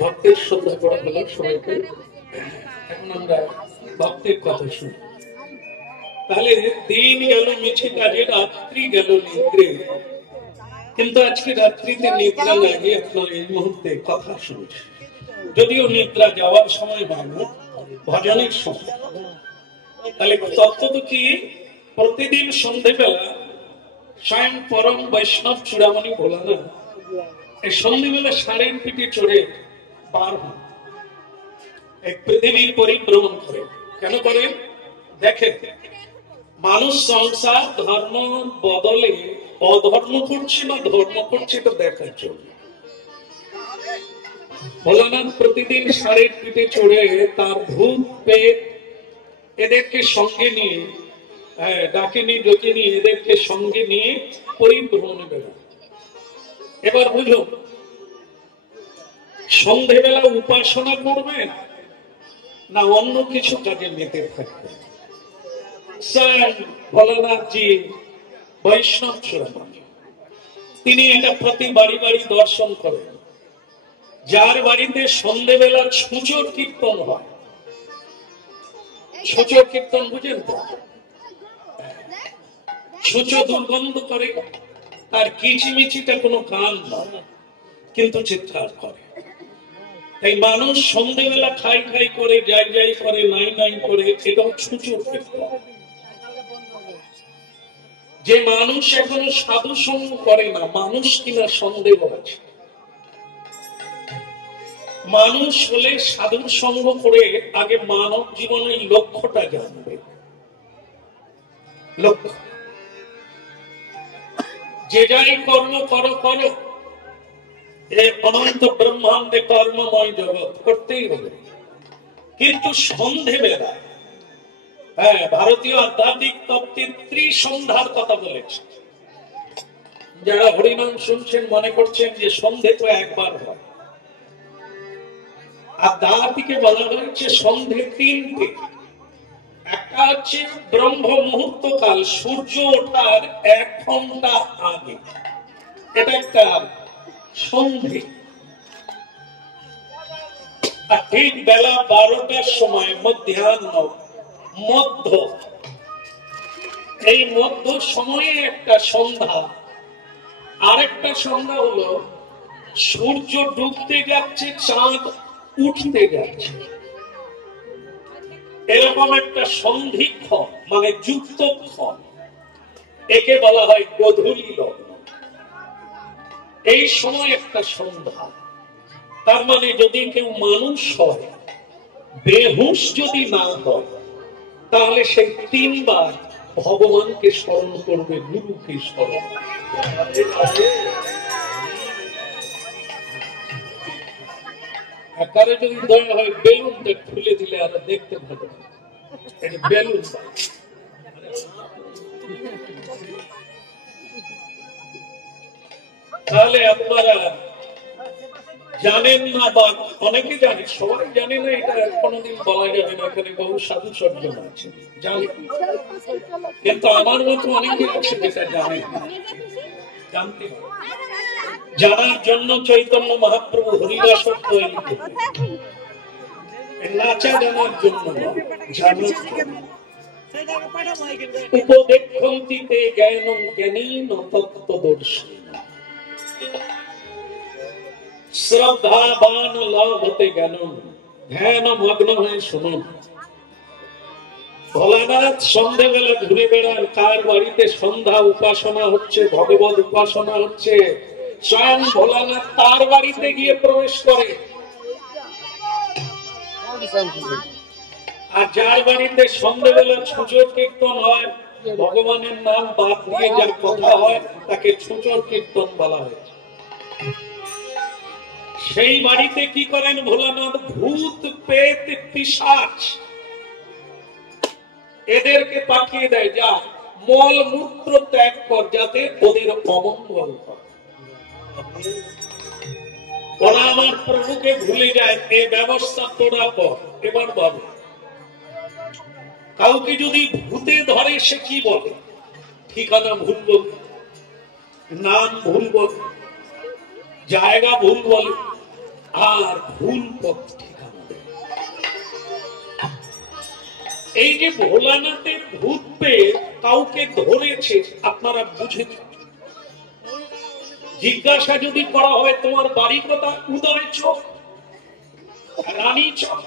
ভক্তের শ্রদ্ধা করা হলো সবাইকে। এখন আমরা ভক্তের কথা শুনি। তাহলে দিন গেল মিছে কাজে, রাত্রি গেল নিদ্রে, কিন্তু আজকে রাত্রিতে নিদ্রা না গিয়ে আপনার এই মুহূর্তে কথা শুনছে। যদিও নিদ্রা যাওয়ার সময় হয় না, ভজনের সময়। তাহলে তত্ত্ব তো কি, প্রতিদিন সন্ধ্যেবেলা স্বয়ং পরম বৈষ্ণব চূড়ামণি ভোলানাথ এই সন্ধ্যেবেলা ষাঁড়ের পিঠে চড়ে বার হন, এক পৃথিবীর পরিভ্রমণ করে। কেন করেন? দেখেন মানুষ সংসার ধর্ম বদলে অধর্ম করছে না ধর্ম করছে, তো দেখার জন্য ভোলানাথ প্রতিদিন ষাঁড়ের পিঠে চড়ে তার ভূত পেট এদেরকে সঙ্গে নিয়ে, ডাকিনি ডকিনি এদেরকে সঙ্গে নিয়ে পরিভ্রমণে বেড়ান। এবার বুঝুন, সন্ধেবেলা উপাসনা করবেন না অন্য কিছু কাজে মেতে থাকবেন? স্বয়ং ভোলানাথজি বৈষ্ণব চূড়ামণি, তিনি এটা প্রতি বাড়ি বাড়ি দর্শন করেন। যার বাড়িতে সন্ধেবেলা ছুঁচোর কীর্তন হয়, ছুঁচোর কীর্তন বুঝেন তো? ছুঁচো দুর্গন্ধ করে, তার কিচিমিচিটা কোনো গান নয়, কিন্তু চিৎকার করে। তাই মানুষ সন্ধেবেলা খাই খাই করে, যাই যাই করে, নাই নাই করে, এটাও ছুঁচোর কীর্তন। যে মানুষ এখনো সাধু সঙ্গ করে না, মানুষ কিনা সন্দেহ আছে। মানুষ হলে সাধুর সঙ্গ করে আগে মানব জীবনের লক্ষ্যটা জানবে। লক্ষ্য যে যাই কর্ম করো করো, অনন্ত ব্রহ্মাণ্ডে কর্মময় জগৎ করতেই হবে। কিন্তু সন্ধেবেলা, ভারতীয় আধ্যাত্মিক তত্ত্বে ত্রিসন্ধ্যার কথা বলেছে। যারা হরিনাম শুনছেন মনে করছেন যে সন্ধে তো একবার হয়, আর আধ্যাত্মিকে বলা হয়েছে সন্ধে তিনটে। একটা হচ্ছে ব্রহ্ম মুহূর্ত কাল, সূর্য ওঠার 1 ঘন্টা আগে, এটা একটা সন্ধে। আর ঠিক বেলা 12টার সময় মধ্যাহ্ন, মধ্য, এই মধ্য সময়ে একটা সন্ধ্যা। আরেকটা সন্ধ্যা হলো সূর্য ডুবতে যাচ্ছে, চাঁদ উঠতে যাচ্ছে, এরকম একটা সন্ধিক্ষণ, মানে যুক্তক্ষণ, একে বলা হয় গোধূলি লগ্ন। এই সময় একটা সন্ধ্যা। তার মানে যদি কেউ মানুষ হয়, বেহুশ যদি না হয়, তাহলে সে 3 বার ভগবানকে স্মরণ করবে, গুরুকে স্মরণ। কারো যদি দয়া হয় বেলুনটা খুলে দিলে আর দেখতে ভালো, বেলুন। তাহলে আপনারা জানেন না, বা অনেকে জানে, সবাই জানে না, এটা কোনোদিন বলা যাবে না। এখানে বহু সাধু সজ্জন আছে জানে, কিন্তু আমার মতো অনেকে আছে যেটা জানে না। জানতে হবে, জানার জন্য চৈতন্য মহাপ্রভু হরিদাস তৈরি করলেন। নাচা জানার জন্য, জানার জন্য। উপদেক্ষন্তিতে জ্ঞানং জ্ঞানীন তত্ত্বদর্শী, শ্রদ্ধাবান লভতে জ্ঞানম, ধ্যান মগ্ন হয়ে শুনুন। ভোলানাথ সন্ধ্যাবেলা ঘুরে বেড়ান, কার বাড়িতে সন্ধ্যা উপাসনা হচ্ছে, ভগবত উপাসনা হচ্ছে, স্বয়ং ভোলানাথ তার বাড়িতে গিয়ে প্রবেশ করে। আর যার বাড়িতে সন্ধ্যাবেলা ছুঁচোর কীর্তন হয়, ভগবানের নাম বাদ দিয়ে যার কথা হয়, তাকে ছুঁচোর কীর্তন বলা হয়েছে। সেই বাড়িতে কি করেন ভোলানাথ? ভূত পেট পিশাচ এদেরকে পাঠিয়ে দেয়, যা মল মূত্র ত্যাগ কর, যাতে ওদের অমঙ্গল হয়। ওরা আমার প্রভুকে ভুলে যায়, এ ব্যবস্থা তোরা কর। এবার ভাবো, কাউকে যদি ভূতে ধরে সে কি বলে? ঠিকানা ভুল বলে, নাম ভুল বলে, জায়গা ভুল বলে, আর ভুল পথ ঠিকানা দেয়। এই যে ভোলানাথের ভূত পেয়ে কাউকে ধরেছে, আপনারা বুঝেছেন। জিজ্ঞাসা যদি করা হয় তোমার বাড়ি কথা, উদয় চক, রানী চক,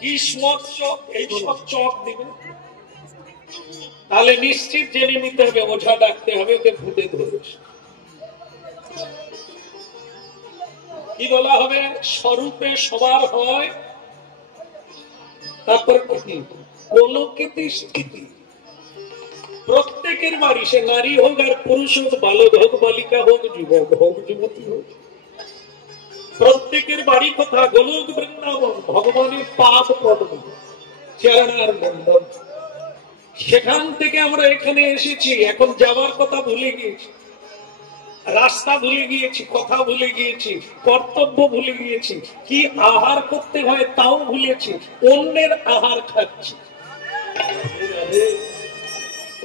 কিসমত চক, এইসব চক দিবে, তাহলে নিশ্চিত জেনে নিতে হবে ওঝা ডাকতে হবে, ওকে ভূতে ধরেছে। কি বলা হবে? স্বরূপে সবার হয়, তারপর কি কলঙ্কিত স্থিতি। প্রত্যেকের বাড়ি, সে নারী হোক আর পুরুষ হোক, বালক হোক, বালিকা হোক, যুবক হোক, যুবতী হোক, প্রত্যেকের বাড়ি কথা গোলক বৃন্দাবন, ভগবানের পাদ পদ্ম, চরণার মন্ডল। সেখান থেকে আমরা এখানে এসেছি, এখন যাওয়ার কথা ভুলে গিয়েছি, রাস্তা ভুলে গিয়েছি, কথা ভুলে গিয়েছি, কর্তব্য ভুলে গিয়েছি, কি আহার করতে হয় তাও ভুলেছি, অন্যের আহার খাচ্ছি।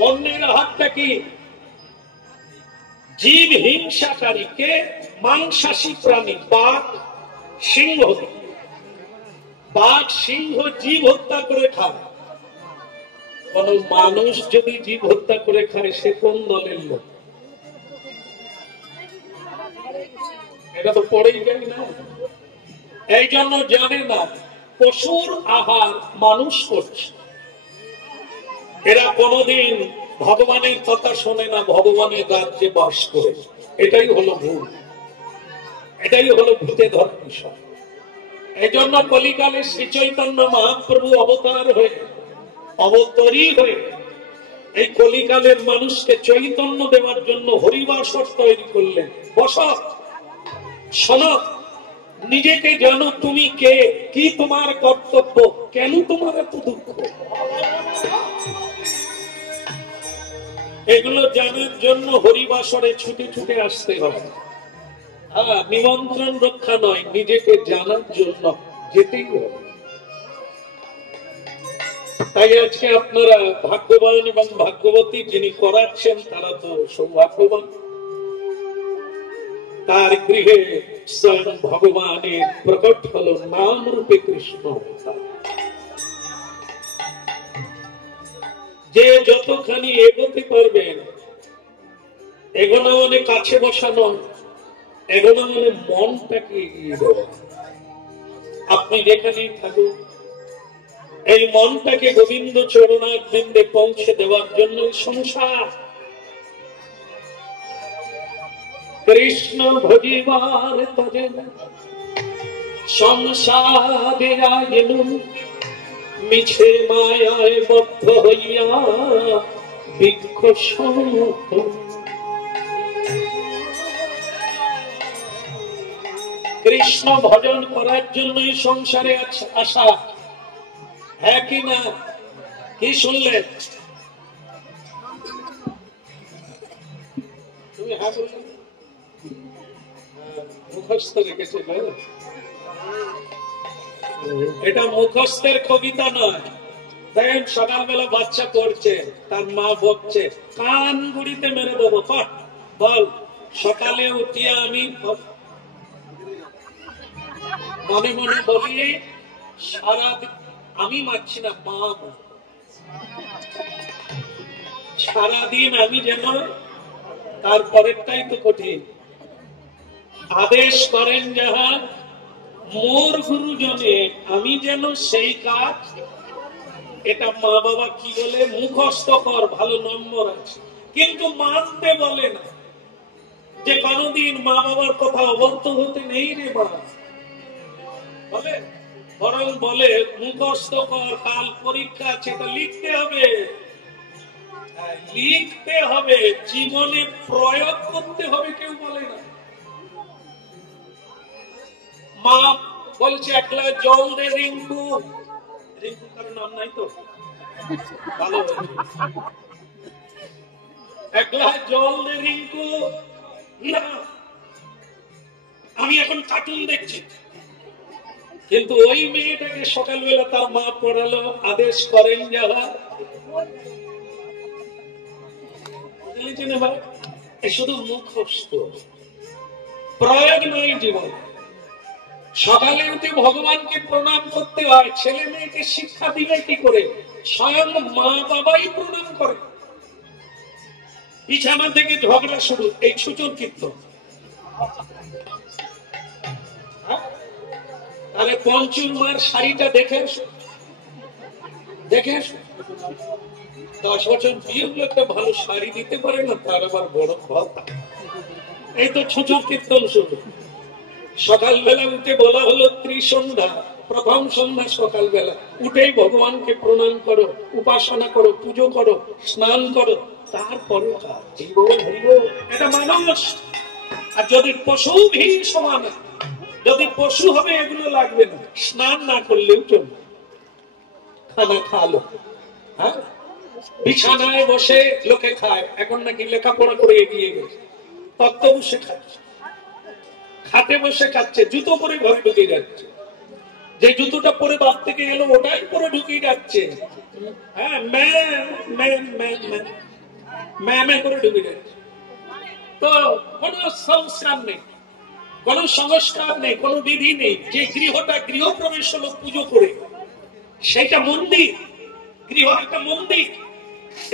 অন্যের আহারটা কি? জীব হিংসাকারীকে, মাংসাশী প্রাণী, বাঘ সিংহ, বাঘ সিংহ জীব হত্যা করে খায়। কোন মানুষ যদি জীব হত্যা করে খায়, সে কোন দলের লোক? এটা তো পড়েই যায় না। এই জন্য জানে না পশুর আহার মানুষ করছে। এরা কোনদিন ভগবানের কথা শোনে না, ভগবানের রাজ্যে বাস করে। এটাই হলো ভুল, এটাই হলো ভূতে ধর বিষয়। এই জন্য কলিকালে শ্রী চৈতন্য মহাপ্রভু অবতার হয়ে, অবতরী হয়ে এই কলিকালের মানুষকে চৈতন্য দেওয়ার জন্য হরিবাসর তৈরি করলেন। বস, শোনো, নিজেকে জানো তুমি কে, কি তোমার কর্তব্য, কেন তোমার এত দুঃখ। এগুলো জানার জন্য হরিবাসরে ছুটে ছুটে আসতে হবে। নিমন্ত্রণ রক্ষা নয়, নিজেকে জানার জন্য যেতেই হবে। তাই আজকে আপনারা ভাগ্যবান এবং ভাগ্যবতী, যিনি করাচ্ছেন তারা তো সৌভাগ্যবান। তার গৃহে স্বয়ং ভগবানের প্রকট হল নাম রূপে কৃষ্ণ। যে যতখানি এগোতে পারবেন, এগোনো মানে কাছে বসানো, এগোনো মানে মনটাকে এগিয়ে দেওয়া। আপনি যেখানেই থাকুন, এই মনটাকে গোবিন্দ চরণার বৃন্দে পৌঁছে দেওয়ার জন্য সংসার। কৃষ্ণ ভজিবার তরে সংসারে আইলু, মিছে মায়ায় বদ্ধ হইয়া বৃক্ষ সমূহ। কৃষ্ণ ভজন করার জন্যই সংসারে আসা, হ্যাঁ কি না? কি শুনলেন? তুমি হ্যাঁ বললে, মুখস্থ রেখেছে। এটা মুখস্থের কবিতা নয়। দেখেন সকালবেলা বাচ্চা পড়ছে, তার মা বকছে, কান গুড়িতে মেরে দেবো। বল, সকালে উঠিয়া আমি মনে মনে বলি, সারাদিন আমি মারছি না, মা সারাদিন আমি যেন, তারপরেরটাই তো কঠিন, আদেশ করেন যাহা মোর গুরুজনে, আমি যেন সেই কাজ। এটা মা বাবা কি বলে? মুখস্থ কর, ভালো নম্বর আছে, কিন্তু মানতে বলে না যে কোনদিন মা বাবার কথা অবর্ত হতে নেই রে মা বলে, বরং বলে মুখস্থ কর, কাল পরীক্ষা আছে, এটা লিখতে হবে। লিখতে হবে, জীবনে প্রয়োগ করতে হবে, কেউ বলে না। মা বলছে একলা জল দে রিঙ্কু, রিঙ্কু কারো নাম নাই তো, ভালো, একলা জল দে রিঙ্কু, না আমি এখন কার্টুন দেখছি। কিন্তু ওই মেয়েটাকে সকালবেলা তার মা পড়ালো, আদেশ করেন যারা লিখেছেন এবার শুধু মুখস্থ, প্রয়োগ নয় জীবন। সকালে উঠে ভগবানকে প্রণাম করতে হয়, ছেলে মেয়েকে শিক্ষা দিবে কি করে? স্বয়ং মা বাবাই প্রণাম করে। বিছানা থেকে ঝগড়া শুরু, এই ছুচুর কীর্তন। আরে পঞ্চুর মার শাড়িটা দেখে আসো, দেখে আসো। 10 বছর বিয়ে হলে একটা ভালো শাড়ি দিতে পারে না, তার আবার বড় কথা। এই তো ছুচুর কীর্তন শুরু। সকালবেলা উঠে বলা হলো ত্রিসন্ধ্যা, প্রথম সন্ধ্যা সকালবেলা উঠেই ভগবানকে প্রণাম করো, উপাসনা করো, পুজো করো, স্নান করো, তারপরে এটা মানুষ। আর যদি পশু ভিড় সমান, যদি পশু হবে এগুলো লাগবে না, স্নান না করলেও চলবে, খানা খালো। হ্যাঁ, বিছানায় বসে লোকে খায়, এখন নাকি লেখাপড়া করে এগিয়ে গেছে, তত্ত্ব বসে খাচ্ছে, খাটে বসে খাচ্ছে, জুতো পরে ঘরে ঢুকে যাচ্ছে, যে জুতোটা পরে বাপ থেকে এলো ওটাই পরে ঢুকে যাচ্ছে। হ্যাঁ, ম্যামে করে ঢুকে যাচ্ছে। তো কোন সংস্কার নেই, কোন সংস্কার নেই, কোন বিধি নেই। যে গৃহটা গৃহপ্রবেশ হলো পুজো করে, সেটা মন্দির। গৃহ একটা মন্দির,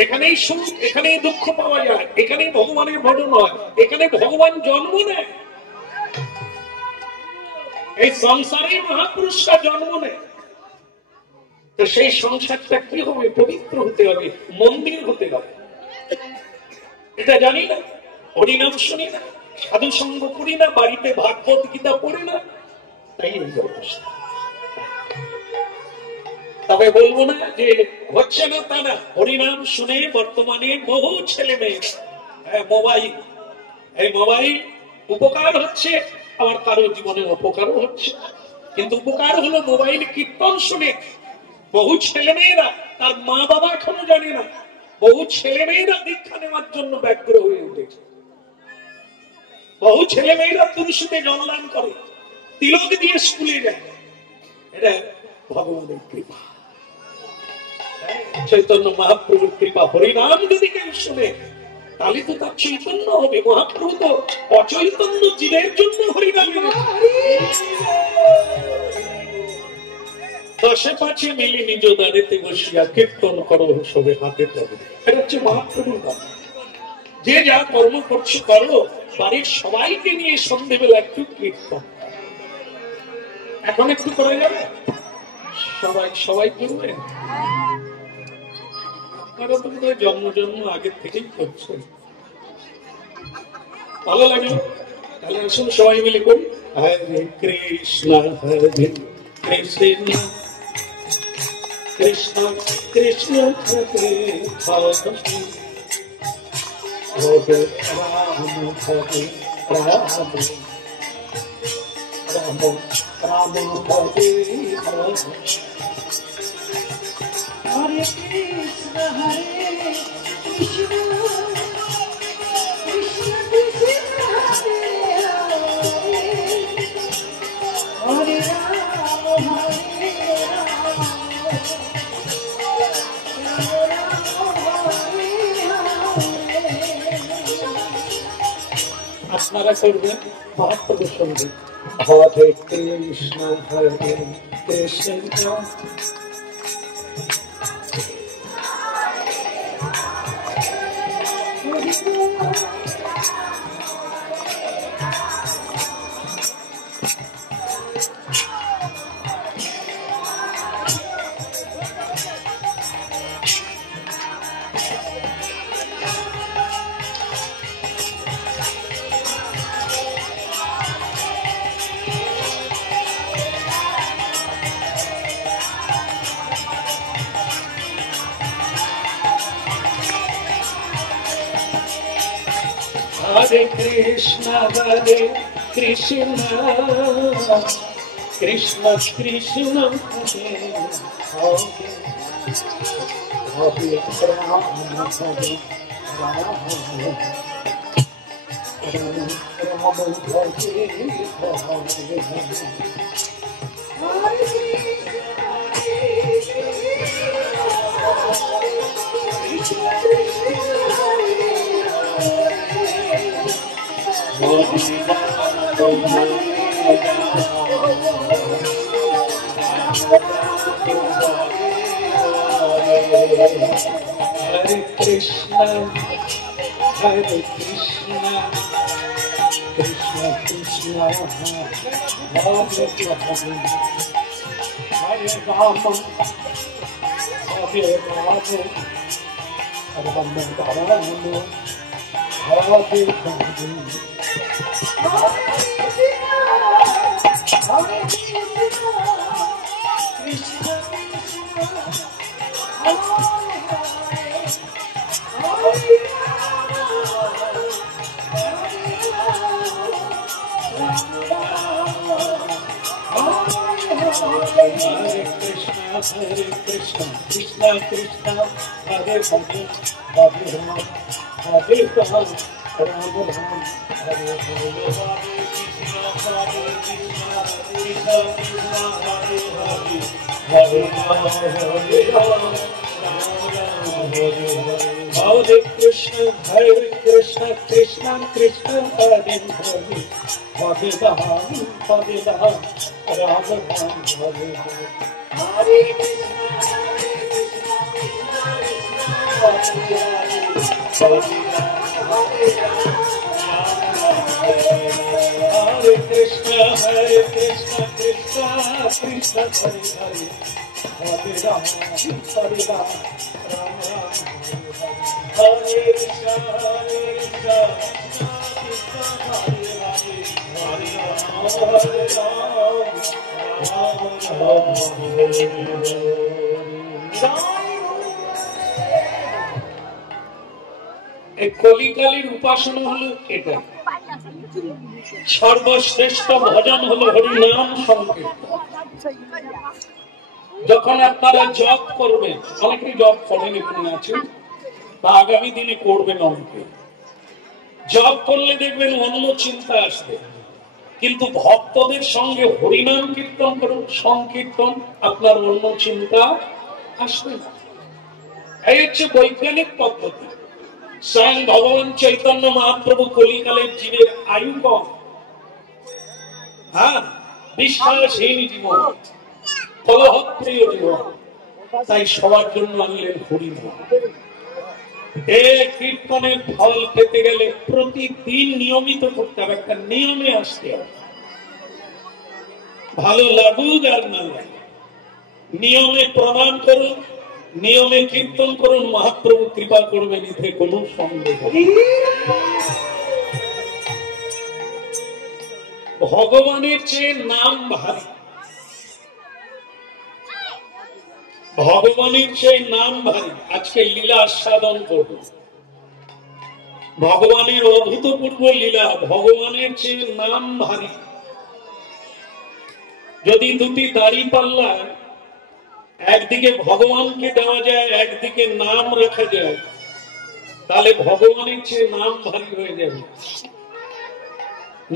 এখানেই সুখ, এখানেই দুঃখ পাওয়া যায়, এখানেই ভগবানের ভজন হয়, এখানে ভগবান জন্ম নেয়। এই সংসারে মহাপুরুষরা জন্ম নেয়। তো সেই সংসারটা কি হবে? পবিত্র হতে হবে, মন্দির হতে হবে। এটা জানি না, হরিনাম শুনি না, সাধু সঙ্গ করি না, বাড়িতে ভাগবত গীতা পড়ি না, তাই এই অবস্থা। তবে বলবো না যে হচ্ছে না, তা না। হরিনাম শুনে বর্তমানে বহু ছেলে মেয়ে মোবাইল, এই মোবাইল উপকার হচ্ছে, আমার কারো জীবনে অপকারও হচ্ছে। কিন্তু উপকার হলো মোবাইল কীর্তন শুনে বহু ছেলে মেয়েরা, তার মা বাবা এখনো জানে না, বহু ছেলে মেয়েরা দীক্ষা নেওয়ার জন্য ব্যগ্র হয়ে উঠেছে। বহু ছেলে মেয়েরা তুলসীতে জলদান করে, তিলক দিয়ে স্কুলে যায়। এটা ভগবানের কৃপা, চৈতন্য মহাপ্রভুর কৃপা। হরিনাম যদি কেউ শুনে তাহলে তো তার চৈতন্য হবে। মহাপ্রভু তো অচৈতন্য জীবের জন্য হরিনাম। 10 5 মিলি নিজ দাঁড়িতে বসিয়া কীর্তন করো সবে হাতে তবে। এটা হচ্ছে মহাপ্রভুর কথা। যে যা কর্ম করছো করো, বাড়ির সবাইকে নিয়ে সন্ধ্যেবেলা একটু কীর্তন। এখন একটু করা যাবে, সবাই সবাই করবেন। আপনারা তো জন্ম জন্ম আগের থেকেই করছেন, ভালো লাগে। তাহলে আসুন সবাই মিলে করি। হরে কৃষ্ণ হরে কৃষ্ণ কৃষ্ণ কৃষ্ণ হরে হরে রাম হরে Ram Ram Ram Hare Hare. Hare Krishna, Hare Krishna, Krishna Krishna, Hare Hare, Hare Ram, Hare Ram, আপনারা করবেন মহাপ্রভুর সঙ্গে। হরে কৃষ্ণ হরে Krishna Hare Krishna, Hare Krishna, Krishna Krishna, Hare Hare, Hare Ram, Hare Ram, Hare Hare. Krishna, Hare Krishna, Krishna Krishna, Hare Hare, Hare Rama, Hare Rama, Rama Rama, Hare Hare, Krishna Hare Krishna, Krishna Krishna, Hare Hare, Hare Rama, Hare Rama, Rama Rama, Hare Hare, Krishna Krishna, Hare Hare, Hare Rama, Hare Rama, Hare Krishna, Hare Krishna, Krishna Krishna, Hare Hare, Hare Rama, Hare Rama, Rama Rama, Hare Hare. Hare Krishna, Hare Krishna, Krishna Krishna, Hare Hare, Hare Rama, Hare Rama, Rama Rama, Hare Krishna, Hare Krishna, Krishna Hare Hare, Hare Rama, Hare Rama, Rama Rama, Hare Hare. এই কলিকালের উপাসনা হলো এটা, সর্বশ্রেষ্ঠ ভজন হলো হরিনাম সংকীর্তন। যখন আপনারা জপ করবেন, অনেকেই জপ করেন এখানে আছে, বা আগামী দিনে করবেন অনেকে, জপ করলে দেখবেন অন্য চিন্তা আসবে, কিন্তু ভক্তদের সঙ্গে হরিনাম কীর্তন করুন, সংকীর্তন, আপনার অন্য চিন্তা আসবে না। এই হচ্ছে বৈজ্ঞানিক পদ্ধতি। স্বয়ং ভগবান চৈতন্য মহাপ্রভু কলিকালের জীবের আয়ু কম, হ্যাঁ, বিশ্বাসহীন জীবন, কলহপ্রিয় জীবন, তাই সবার জন্য আনলেন হরিনাম। এই কীর্তনের ফল পেতে গেলে প্রতিদিন নিয়মিত করতে হবে, একটা নিয়মে আসতে হবে, ভালো লাগুক আর না লাগে, নিয়মে প্রণাম করুন, নিয়মে কীর্তন করুন, মহাপ্রভু কৃপা করবেন, এতে কোনো সন্দেহ নেই। ভগবানের চেয়ে নাম ভারী, ভগবানের চেয়ে নাম ভারী। আজকে লীলা আস্বাদন করব, ভগবানের অভূতপূর্ব লীলা, ভগবানের চেয়ে নাম ভারী। যদি দুটি দাড়ি পাল্লা একদিকে ভগবানকে দেওয়া যায়, একদিকে নাম রাখা যায়, তাহলে ভগবানের চেয়ে নাম ভারী হয়ে যাবে।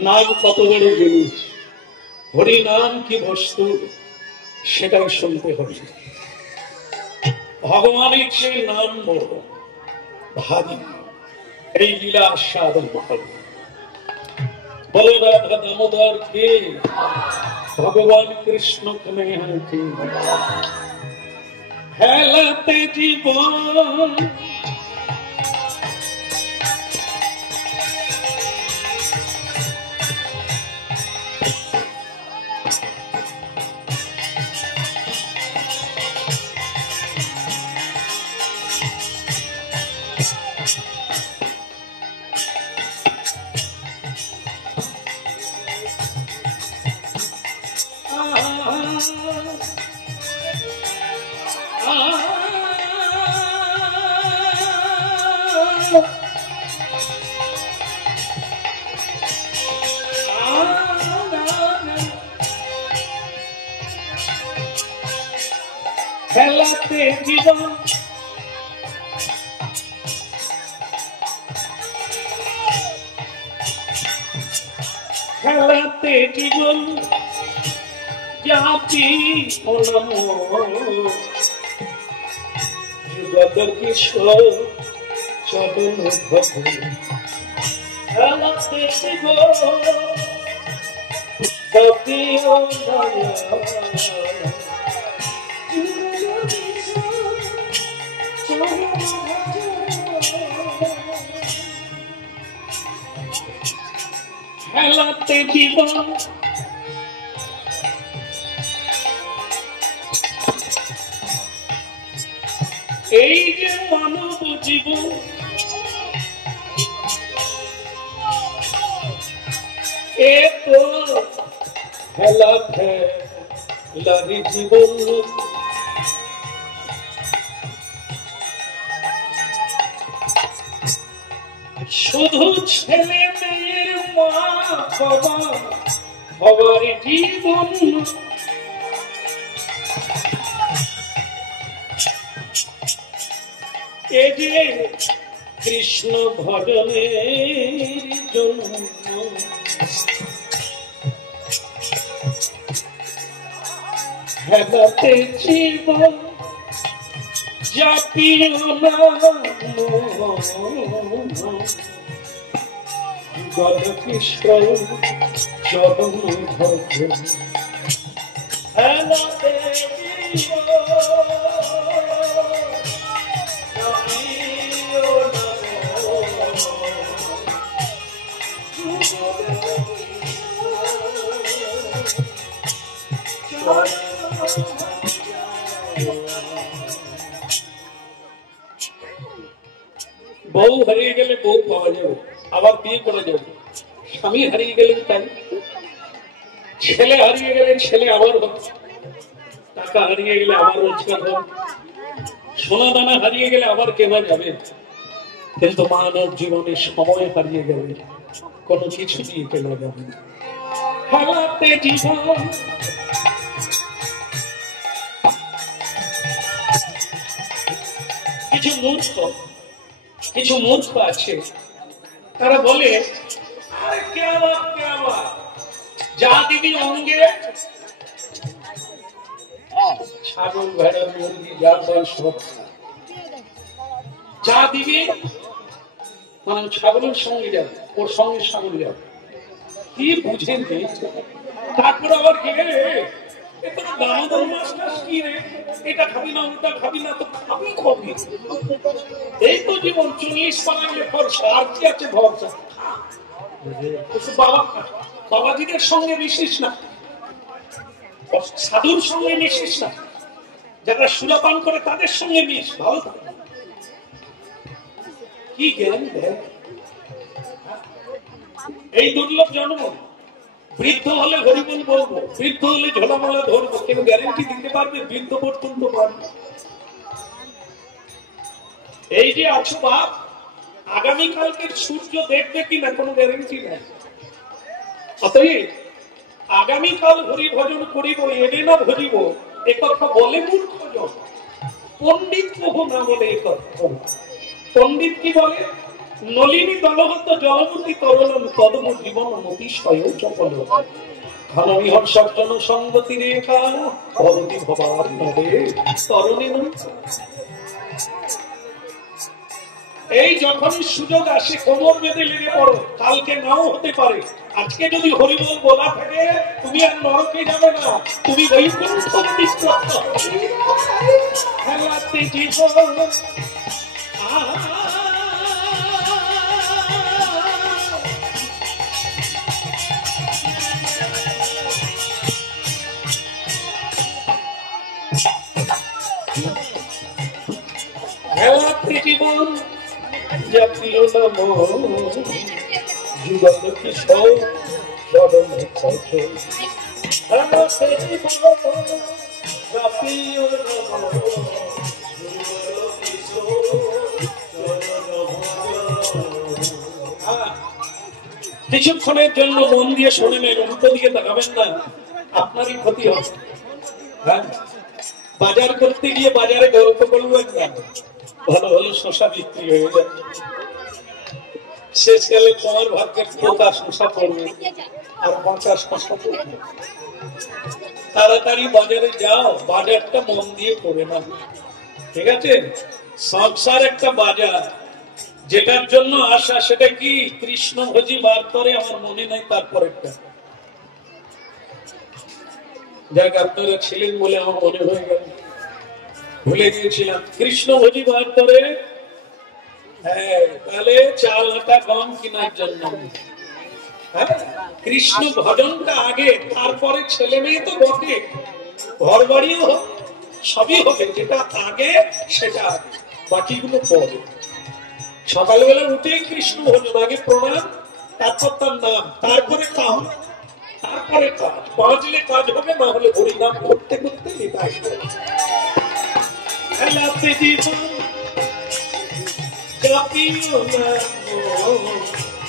নাম কত বড় জিনিস, হরি নাম কি বস্তু, সেটাই শুনতে হবে। ভগবানের চেয়ে নাম বড় ভারী, এই লীলা আস্বাদন হবে। বলো রাধা দামোদর কে, ভগবান কৃষ্ণ কে, হেলাতে জীবন খেলাতে জীবন খেলাতে জীবন জাতি অনম যুগত কিশোর চরণ ভব খেলাতে দিব জাতীয় খেলাতে দিব এই যে মানব জীবন এত খেলা খেলারি জীবন শুধু ছেলে মেয়ের মা বাবা হবার জীবন এ যে কৃষ্ণ ভজনের জন্য খেলাতে জীবন জাতীয় যুগল কৃষ্ণ চরণ ভজন খেলাতে বউ হারিয়ে গেলে বউ পাওয়া যাবে, আবার বিয়ে করা যাবে। স্বামী হারিয়ে গেলেন তাই, ছেলে হারিয়ে গেলে ছেলে আবার হবে, টাকা হারিয়ে গেলে আবার রোজগার হবে, সোনা দানা হারিয়ে গেলে আবার কেনা যাবে। কিন্তু মানব জীবনে সময় হারিয়ে গেলে কোনো কিছু দিয়ে কেনা যাবে না। খেলাতে জীবন কিছু মূর্খ আছে, তারা বলে যা দিবি অঙ্গে ছাগল ভেড়া মুরগি যা সব যা দিবি মানে ছাগলের সঙ্গে যাবে, ওর সঙ্গে ছাগল যাবে। কি বুঝেন? তারপর আবার কে দামোদর মাছ টাছ কি রে, এটা খাবি না ওটা খাবি না, তো খাবি খাবি। এই তো জীবন, 40 পালাইলে ভরসা, আর কি আছে ভরসা? বাবাজিদের সঙ্গে মিশিস না, সাধুর সঙ্গে মিশিস না, যারা সুরাপান করে তাদের সঙ্গে মিশ, ভালো থাকে। কি জ্ঞান দেয় এই দুর্লভ জন্ম। বৃদ্ধ হলে হরিবল বলবো, বৃদ্ধ হলে ঝোলামালা ধরবো, কেউ গ্যারেন্টি দিতে পারবে বৃদ্ধ পর্যন্ত পারবে? এই যে আছো বাপ, আগামীকালকের সূর্য দেখবে কিনা কোনো গ্যারেন্টি নাই। অতএব আগামীকাল হরি ভজন করিব এনে না ভরিব, একথা বলে মূর্খজন। পণ্ডিত বহু না বলে একথা। পণ্ডিত কি বলে? নলিনী দলগত জলমতি তরলন কদম জীবন মতিশয় চপল ঘনবিহর সজ্জন সঙ্গতি রেখা পরতি ভবার নবে তরণী। এই যখনই সুযোগ আসে কোমর বেঁধে লেগে পড়ো, কালকে নাও হতে পারে। আজকে যদি হরিবল বলা থাকে, তুমি আর নরকে যাবে না, তুমি বৈকুণ্ঠ বিপ্রাপ্ত হবে। খেলাতে জীবন খেলাতে জীবন জাতীয় নাম যুগল কিশোর চরণ ভজন খেলাতে জীবন জাতীয় নাম যুগল কিশোর চরণ ভজন। কিছুক্ষণের জন্য মন দিয়ে শোনে নেন, উল্টো দিকে তাকাবেন না, আপনারই ক্ষতি হবে। হ্যাঁ, বাজার করতে গিয়ে বাজারে গল্প করবেন না, ভালো ভালো শশা বিক্রি হয়ে যায়, শেষকালে তোমার ভাগ্যে পোকা শশা পড়বে আর বাঁচা শশা পড়বে। তাড়াতাড়ি বাজারে যাও, বাজারটা মন দিয়ে করে না, ঠিক আছে? সংসার একটা বাজার, যেটার জন্য আসা সেটা কি? কৃষ্ণ ভোজি বার করে, আমার মনে নাই তারপরেরটা। যাক, আপনারা ছিলেন বলে আমার মনে হয়ে গেল, ভুলে গিয়েছিলাম। কৃষ্ণ ভোজি বার করে, হ্যাঁ, তাহলে চাল আটা গম কেনার জন্য। হ্যাঁ, কৃষ্ণ ভজনটা আগে, তারপরে ছেলে মেয়ে তো বটে, ঘর বাড়িও সবই হবে, যেটা আগে সেটা আগে, বাকিগুলো পরে। সকালবেলা উঠেই কৃষ্ণ ভজন, আগে প্রণাম, তারপর তার নাম, তারপরে কাজ, তারপরে কাজ। বাঁচলে কাজ হবে, না হলে হরিনাম করতে করতে নিতাই খেলাতে জীবন জাপিও না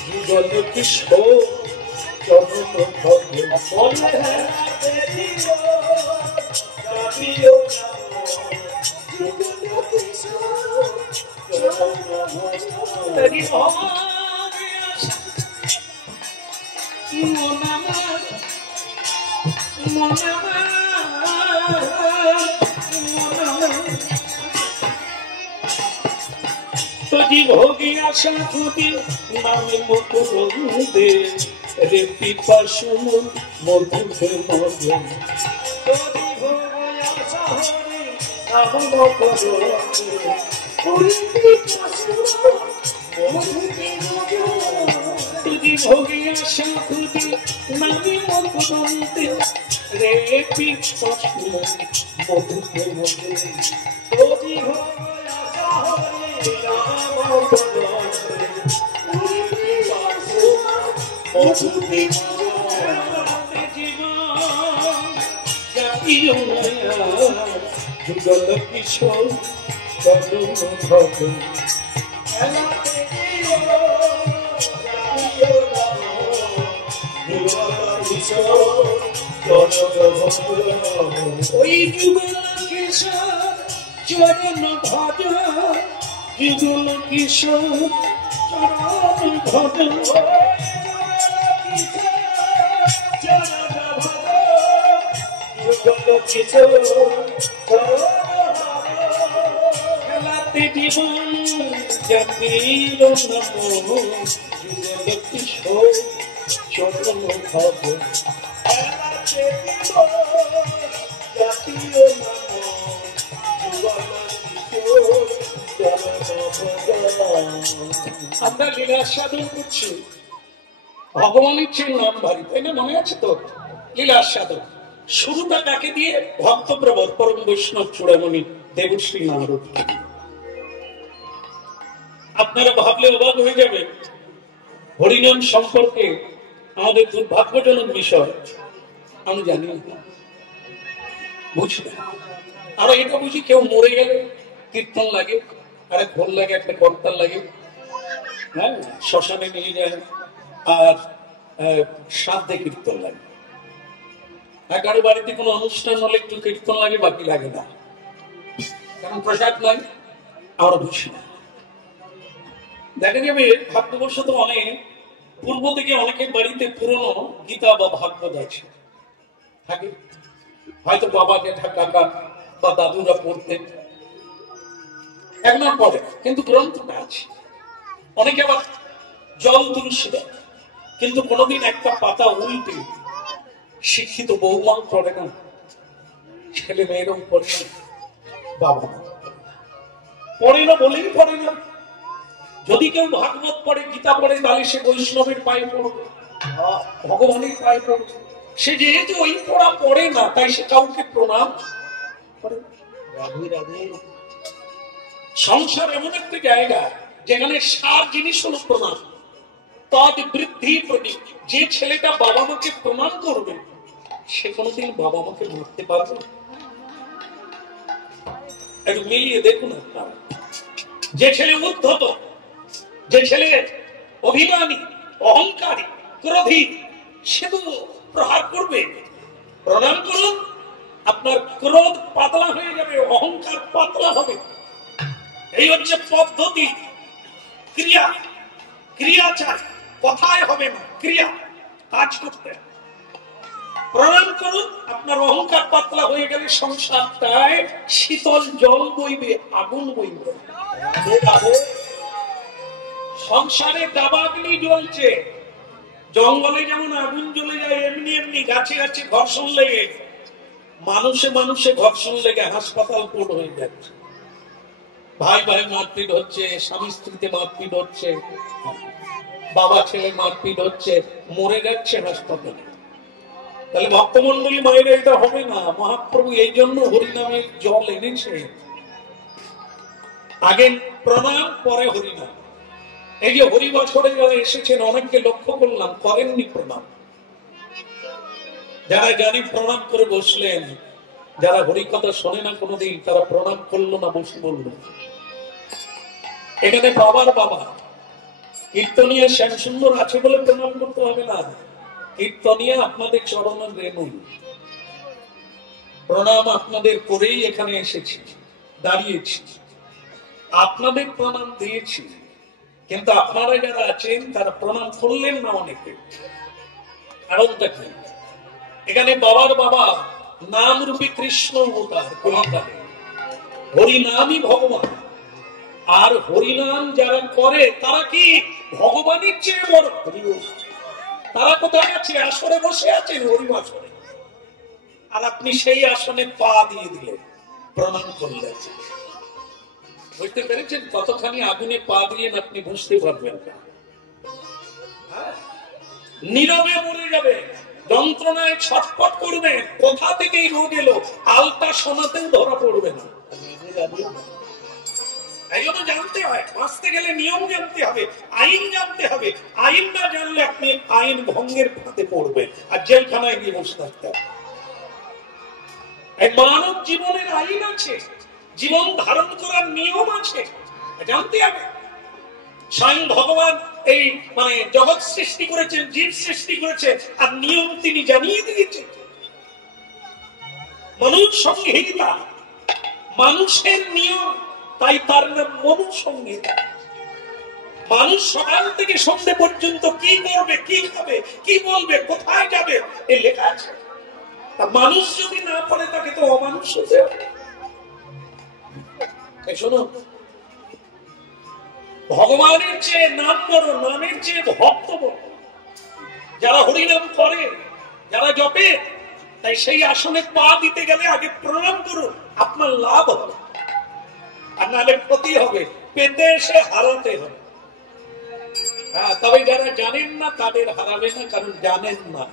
যুগল কিশোর চরণ ভজন বলে জাপিও না যুগল কিশোর চরণ ভজন তেরি ভোগী আশা খুঁটি নামে মুকুন্দে রে পিপাসু মধুরে মজন তুজি ভোগী আশা খুঁটি নামে মুকুন্দে রে পিপাসু মধুরে মজন তুজি যুগল কিশোর চরণ ভজন ওই যুগল কিশোর চরণ ভজন, যুগল কিশোর চরণ ভজন, যুগল কিশোর খেলাতে জীবন জাপিল নাম, যুগল কিশোর চরণ ভজন খেলাতে জীবন জাপিল আমরা লীলা সাধন করছি, ভগবানের চেয়ে নাম ভারী, তাই না? মনে আছে তো? লীলা সাধন শুরুটা কাকে দিয়ে? ভক্তপ্রবর পরম বৈষ্ণব চূড়ামণি দেবশ্রী নারদ। আপনারা ভাবলে অবাক হয়ে যাবে, হরিনাম সম্পর্কে আমাদের দুর্ভাগ্যজনক বিষয় আমি জানি না, বুঝি না। আর এটা বুঝি কেউ মরে গেলে কীর্তন লাগে, আরে ঘোল লাগে, একটা কর্তার লাগে, হ্যাঁ, শ্মশানে নিয়ে যায়, আর শ্রাদ্ধে কীর্তন লাগে। আর কারো বাড়িতে কোনো অনুষ্ঠান হলে একটু কীর্তন লাগে, বাকি লাগে না, কারণ প্রসাদ নয়। আমরা বুঝি না। দেখা যাবে ভাগ্যবশত অনেক পূর্ব থেকে অনেকের বাড়িতে পুরনো গীতা বা ভাগবত আছে, থাকে, হয়তো বাবা জেঠা কাকা বা দাদুরা পড়তেন, একবার পড়ে, কিন্তু গ্রন্থটা আছে। অনেকে আবার জল তুলসী দেয়, কিন্তু কোনোদিন একটা পাতা উল্টে শিক্ষিত বৌমা পড়ে না, ছেলে মেয়েরও পড়ে না, বাবা পড়ে না বলেই পড়ে না। যদি কেউ ভাগবত পড়ে, গীতা পড়ে, তাহলে সে বৈষ্ণবের পায়ে পড়বে, ভগবানের পায়ে পড়বে। সে যেহেতু ওই পড়া পড়ে না, তাই সে কাউকে প্রণাম করে। সংসার এমন একটা জায়গা যেখানে সার জিনিস হলো প্রণাম, তদ বৃদ্ধি প্রতীক। যে ছেলেটা বাবা মাকে প্রণাম করবে, সে কোনোদিন বাবা মাকে মারতে পারবে না। একটু মিলিয়ে দেখুন আপনারা। যে ছেলে উদ্ধত, যে ছেলে অভিমানী, অহংকারী, ক্রোধী, সে তো প্রহার করবে। প্রণাম করুন, আপনার ক্রোধ পাতলা হয়ে যাবে, অহংকার পাতলা হবে। এই হচ্ছে পদ্ধতি। ক্রিয়া, ক্রিয়া চাই, কথায় হবে না, ক্রিয়া, কাজ করতে। প্রণাম করুন, আপনার অহংকার পাতলা হয়ে গেলে সংসারটায় শীতল জল বইবে, আগুন বইবে। সংসারে দাবাগ্নি জ্বলছে, জঙ্গলে যেমন আগুন জ্বলে যায় এমনি এমনি গাছে গাছে ঘর্ষণ লেগে, মানুষে মানুষে ঘর্ষণ লেগে হাসপাতাল পড় হয়ে যাচ্ছে, ভাই ভাই মারপিট হচ্ছে, স্বামী স্ত্রীতে মারপিট হচ্ছে, বাবা ছেলে মারপিট হচ্ছে, মরে যাচ্ছে হাসপাতালে। তাহলে ভক্তমন্ডলী মায়েরা এটা হবে না। মহাপ্রভু এই জন্য হরিনামের জল এনেছে, আগে প্রণাম পরে হরিনাম। এই যে হরি বছরে যারা এসেছেন অনেককে লক্ষ্য করলাম করেননি প্রণাম, যারা জানি প্রণাম করে বসলেন, যারা হরি কথা শোনে না কোনোদিন তারা প্রণাম করলো না, বসে বলল। এখানে বাবার বাবা কীর্তনিয়া শ্যাম সুন্দর আছে বলে প্রণাম করতে হবে না, কীর্তনিয়া আপনাদের চরণের রেণু, প্রণাম আপনাদের করেই এখানে এসেছি, দাঁড়িয়েছি, আপনাদের প্রণাম দিয়েছি, কিন্তু আপনারা যারা আছেন তারা প্রণাম করলেন না অনেকে। কারণটা কি? এখানে বাবার বাবা নাম রূপী কৃষ্ণ অবতার কলিকালে, হরিনামই ভগবান। আর হরিনাম যারা করে তারা কি ভগবানের চেয়ে বড়? তারা কোথায় আছে? আসরে বসে আছেন হরিবাসরে, আর আপনি সেই আসনে পা দিয়ে দিলেন, প্রণাম করলেন। বুঝতে পেরেছেন কতখানি আগুনে পা দিলেন? আপনি বুঝতে পারবেন না, নীরবে মরে যাবে, যন্ত্রণায় ছটফট করবে, কোথা থেকেই রোগ এলো আলতা শোনাতেও ধরা পড়বে না। এই জন্য জানতে হয়, বাঁচতে গেলে নিয়ম জানতে হবে, আইন জানতে হবে। আইন না জানলে আপনি আইন ভঙ্গের ফাঁদে পড়বেন আর জেলখানায় গিয়ে বসে থাকতে হবে। মানব জীবনের আইন আছে, জীবন ধারণ করার নিয়ম আছে, জানতে হবে। স্বয়ং ভগবান এই জগৎ সৃষ্টি করেছেন, জীব সৃষ্টি করেছে, আর নিয়ম তিনি জানিয়ে দিয়েছেন। মানুষ সংহিতা, মানুষের নিয়ম, তাই তার নাম মনুসংহিতা। মানুষ সকাল থেকে সন্ধ্যে পর্যন্ত কি করবে, কি খাবে, কি বলবে, কোথায় যাবে, এ লেখা আছে। মানুষ যদি না পড়ে তাকে তো অমানুষ হতে হবে। শোনো, ভগবানের চেয়ে নাম বড়, নামের চেয়ে ভক্ত বড়। যারা হরিনাম করে, যারা জপে, তাই সেই আসনে পা দিতে গেলে আগে প্রণাম করুন, আপনার লাভ হবে, আর নাহলে ক্ষতি হবে, পেতে এসে হারাতে হবে। তবে যারা জানেন না তাদের হারাবে না, কারণ জানেন না,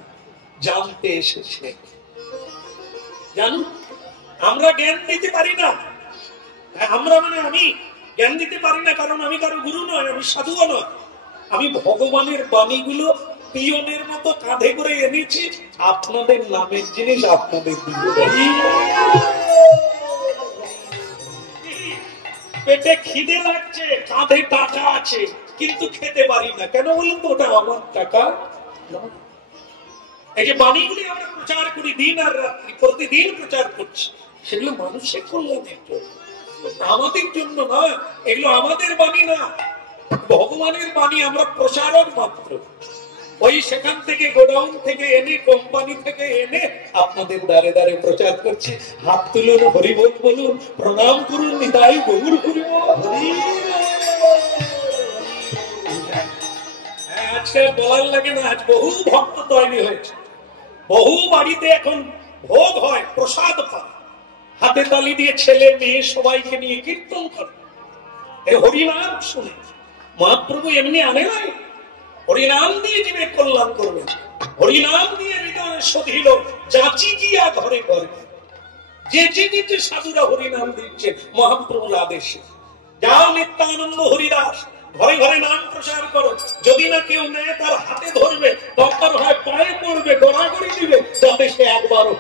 জানতে এসেছে। জানুন, আমরা জ্ঞান দিতে পারি না, আমি জ্ঞান দিতে পারি না, কারণ আমি কারো গুরু নয়, আমি সাধুও নয়। আমি ভগবানের বাণীগুলো পিয়নের মতো কাঁধে করে এনেছি, আপনাদের নামের জিনিস আপনাদের পেটে খিদে লাগছে, কাঁধে টাকা আছে, কিন্তু খেতে পারি না। কেন বলুন তো? ওটা আমার টাকা। এই যে বাণীগুলি আমরা প্রচার করি দিন আর রাত্রি, প্রতিদিন প্রচার করছি, সেগুলো মানুষের কল্যাণের জন্য, আমাদের জন্য না। এগুলো আমাদের বাণী না, ভগবানের বাণী, আমরা প্রচারক মাত্র। ওই সেখান থেকে গোডাউন থেকে এনে, কোম্পানি থেকে এনে আপনাদের দ্বারে দ্বারে প্রচার করছি। হাত তুলুন, হরিবোল বলুন, প্রণাম করুন, নিতাই গৌর হরিবোল। আজকে বলার লাগে না, আজ বহু ভক্ত তৈরি হয়েছে, বহু বাড়িতে এখন ভোগ হয়, প্রসাদ পায়, হাতে তালি দিয়ে ছেলে মেয়ে সবাইকে নিয়ে কীর্তন করে, এই হরিনাম শুনে। মহাপ্রভু এমনি আনে নাই, হরিনাম দিয়ে জীবে কল্যাণ করবেন, হরিনাম দিয়ে হৃদয় সধিল যাচি গিয়া ঘরে ঘরে। যেচে যেচে সাধুরা হরিনাম দিচ্ছে মহাপ্রভুর আদেশে। যাও নিত্যানন্দ হরিদাস, ঘরে ঘরে নাম প্রচার করো। যদি না কেউ নেয় তার হাতে ধরবে, দরকার হয় পায়ে পড়বে, গড়াগড়ি দিবে, যাতে সে একবারও।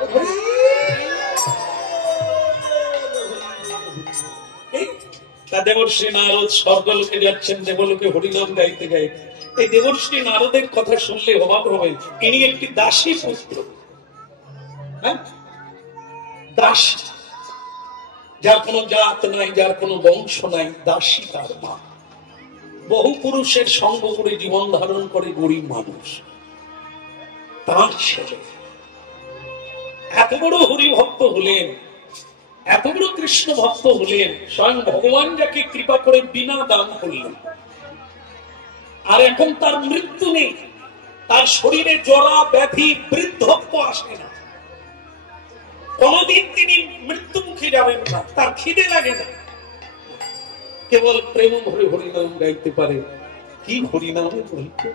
দেবর্ষী নারদ স্বর্গলোকে যাচ্ছেন, দেবলোকে হরিনাম গাইতে গাইতে। এই দেবর্ষী নারদের কথা শুনলে অবাক হবে, ইনি একটি দাসী পুত্র, দাসী, যার কোনো জাত নাই, যার কোনো বংশ নাই, দাসী তার মা। বহু পুরুষের সঙ্গ করে জীবন ধারণ করে গরিব মানুষ, তার ছেলে এত বড় হরিভক্ত হলেন, এত বড় কৃষ্ণ ভক্ত হলেন, স্বয়ং ভগবান যাকে কৃপা করে বিনা দান করলেন। আর এখন তার মৃত্যু নেই, তার শরীরে জরা ব্যাধি বৃদ্ধত্ব আসে না, কোনদিন তিনি মৃত্যু মুখে যাবেন না, তার খিদে লাগে না, কেবল প্রেম ভরে হরিনাম গাইতে পারে। কি হরিনামে বলতে,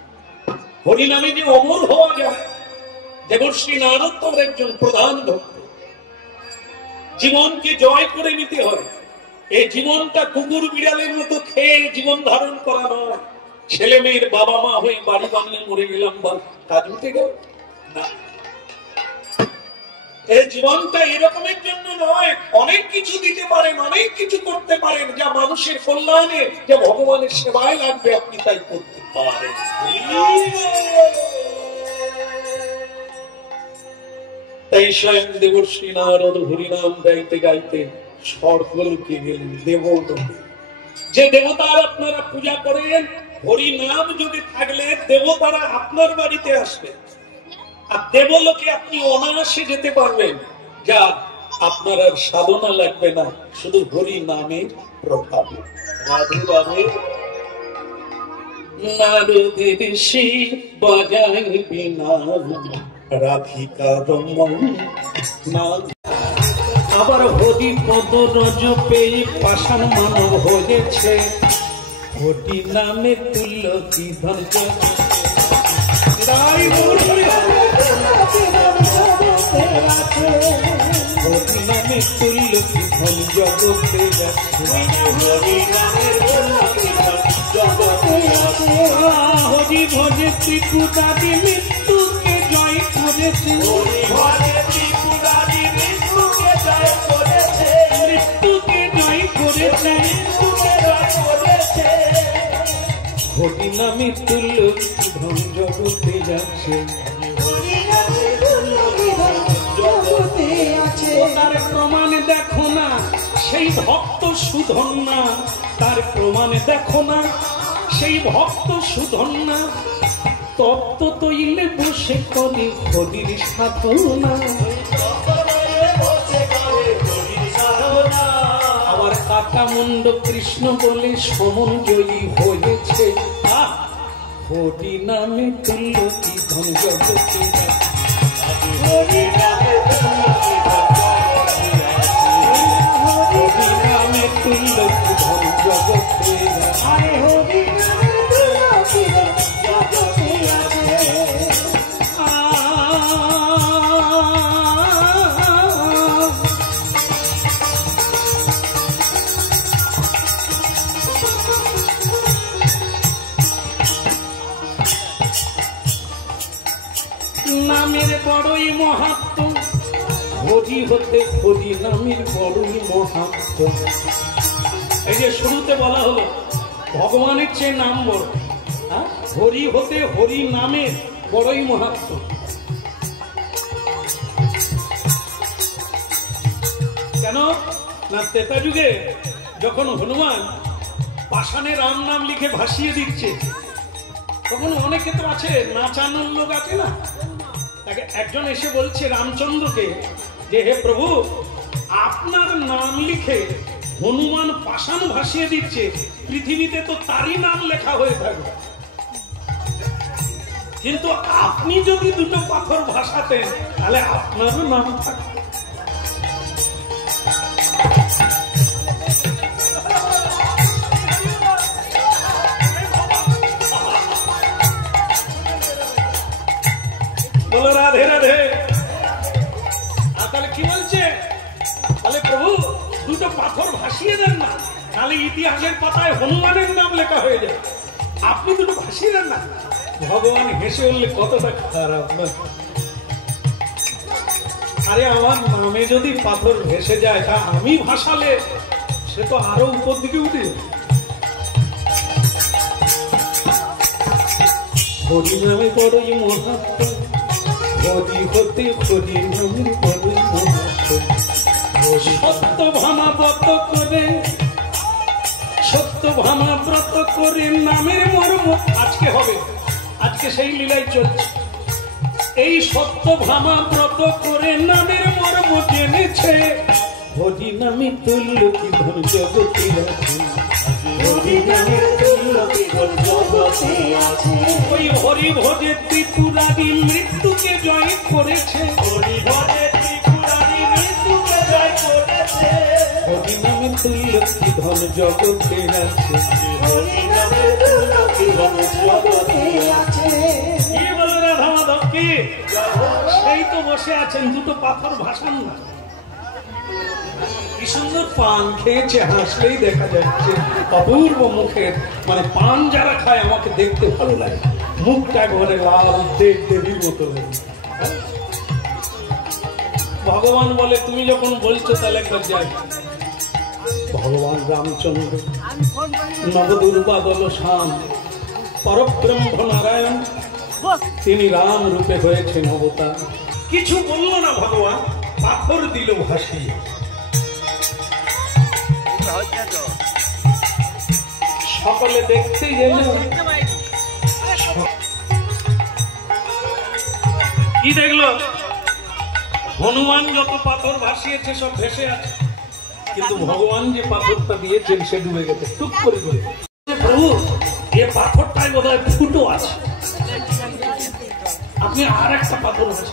হরিনামে যে অমর হওয়া যায়। দেবশ্রী নারদ তার একজন প্রধান ভক্ত। জীবনকে জয় করে নিতে হয়। এই জীবনটা কুকুর বিড়ালের মতো খেয়ে জীবন ধারণ করা নয়। ছেলে মেয়ের বাবা মা হয়ে বাড়ি বানিয়ে মরে গেলাম বা কাজ উঠে গেল না, এই জীবনটা এরকমের জন্য নয়। অনেক কিছু দিতে পারেন, অনেক কিছু করতে পারেন, যা মানুষের কল্যাণে, যা ভগবানের সেবায় লাগবে, আপনি তাই করতে পারেন। তাই স্বয়ং দেবশ্রী নারদ হরিনাম গাইতে গাইতে স্বর্গলোকে গেলেন, দেবলোকে। যে দেবতার আপনারা পূজা করেন, হরিনাম যদি থাকলে দেবতারা আপনার বাড়িতে আসবে, আর দেবলোকে আপনি অনায়াসে যেতে পারবেন। যা আপনার আর সাধনা লাগবে না, শুধু হরি নামের প্রভাবে। রাধে রাধে। নারদের শিব বাজায় বিনা রাধিকা রমন না। আবার হরি পদ রজ পেয়ে পাষাণ মানব হয়েছে, হরি নামে তুলসী ধর্য। হরি নামে তুলসী ধন জগতে যাচ্ছে, হরি ভজে ত্রিপুরারি মৃত্যুকে জয় করেছে, মৃত্যুকে জয় করেছে। হরি নামে তুলসী ধন জগতে যাচ্ছে। তার প্রমাণ দেখো না, সেই ভক্ত সুধন্যা, তার প্রমাণ দেখো না, সেই ভক্ত সুধন্যা তত্ত্ব তৈলে বসে করে হরির সাধনা। আবার কাটা মুন্ড কৃষ্ণ বলে সমন জয়ী হয়েছে, হরি নামে তুলসী ধন জগতে। হরি নামে তুলসী ধন জগতে। নামের বড়ই মহাত্ম, হরি হতে হরি নামের বড়ই মহাত্ম। এই যে শুরুতে বলা হলো ভগবানের চেয়ে নাম বড়, হরি হতে হরি নামের বড়ই মহাত্ম। কেন না, ত্রেতা যুগে যখন হনুমান পাষাণে রাম নাম লিখে ভাসিয়ে দিচ্ছে, তখন অনেক ক্ষেত্রে আছে নাচানোর লোক আছে না, তাকে একজন এসে বলছে রামচন্দ্রকে যে হে প্রভু, আপনার নাম লিখে হনুমান পাষাণ ভাসিয়ে দিচ্ছে, পৃথিবীতে তো তারই নাম লেখা হয়ে থাকবে, কিন্তু আপনি যদি দুটো পাথর ভাসাতেন তাহলে আপনারও নাম থাকবে। বলো রাধে রাধে। তাহলে কি বলছে, তাহলে প্রভু দুটো পাথর ভাসিয়ে দেন না, তাহলে ইতিহাসের পাতায় হনুমানের নাম লেখা হয়ে যায়, আপনি দুটো ভাসিয়ে দেন না। ভগবান হেসে বললে কতটা খারাপ না, আরে আমার নামে যদি পাথর ভেসে যায় তা আমি ভাসালে সে তো আরো উপর দিকে উঠে। হরি নামে বড়ই মহাত্ম, হরি হতে হরি নামের বড়ই মহাত্ম। সত্য ভামা ব্রত করে, সত্য ভামা ব্রত করে নামের মর্ম আজকে হবে, আজকে সেই লীলাই চলছে। এই সত্য ভামা ব্রত করে নামের মর্ম জেনেছে, হরি নামে তুলসী ধন জগতে রাখে, হরি নামে ওই হরি ভোজে ত্রিপুরারি মৃত্যুকে জয় করেছে, হরি ভোজে ত্রিপুরারি মৃত্যুকে জয় করেছে। হরি নামে তুল্য কি ধন জগতে আছে, হরি নামে তুল্য কি ধন জগতে আছে। কি বলে রাধা মাধব কি? সেই তো বসে আছেন, দুটো পাথর ভাসান না। কি সুন্দর পান খেয়েছে, হাসলেই দেখা যাচ্ছে অপূর্ব মুখের, মানে পান যারা খায় আমাকে দেখতে ভালো লাগে, মুখটা ঘরে লাল দেব দেবীর মতো লাগে। ভগবান বলে তুমি যখন বলছো তাহলে একবার যাই। ভগবান রামচন্দ্র নবদুর্বাদল শাম পরব্রহ্ম নারায়ণ, তিনি রাম রূপে হয়েছেন অবতার। কিছু বলল না ভগবান, পাথর দিল ভাসিয়ে। সকলে দেখতেই গেল, কি দেখলো? হনুমান যত পাথর ভাসিয়েছে সব ভেসে আছে, কিন্তু ভগবান যে পাথরটা দিয়েছেন সে ডুবে গেছে টুক করে। প্রভু এ পাথরটাই বোধ হয় ফুটো আছে, আপনি আর একটা পাথর আছে।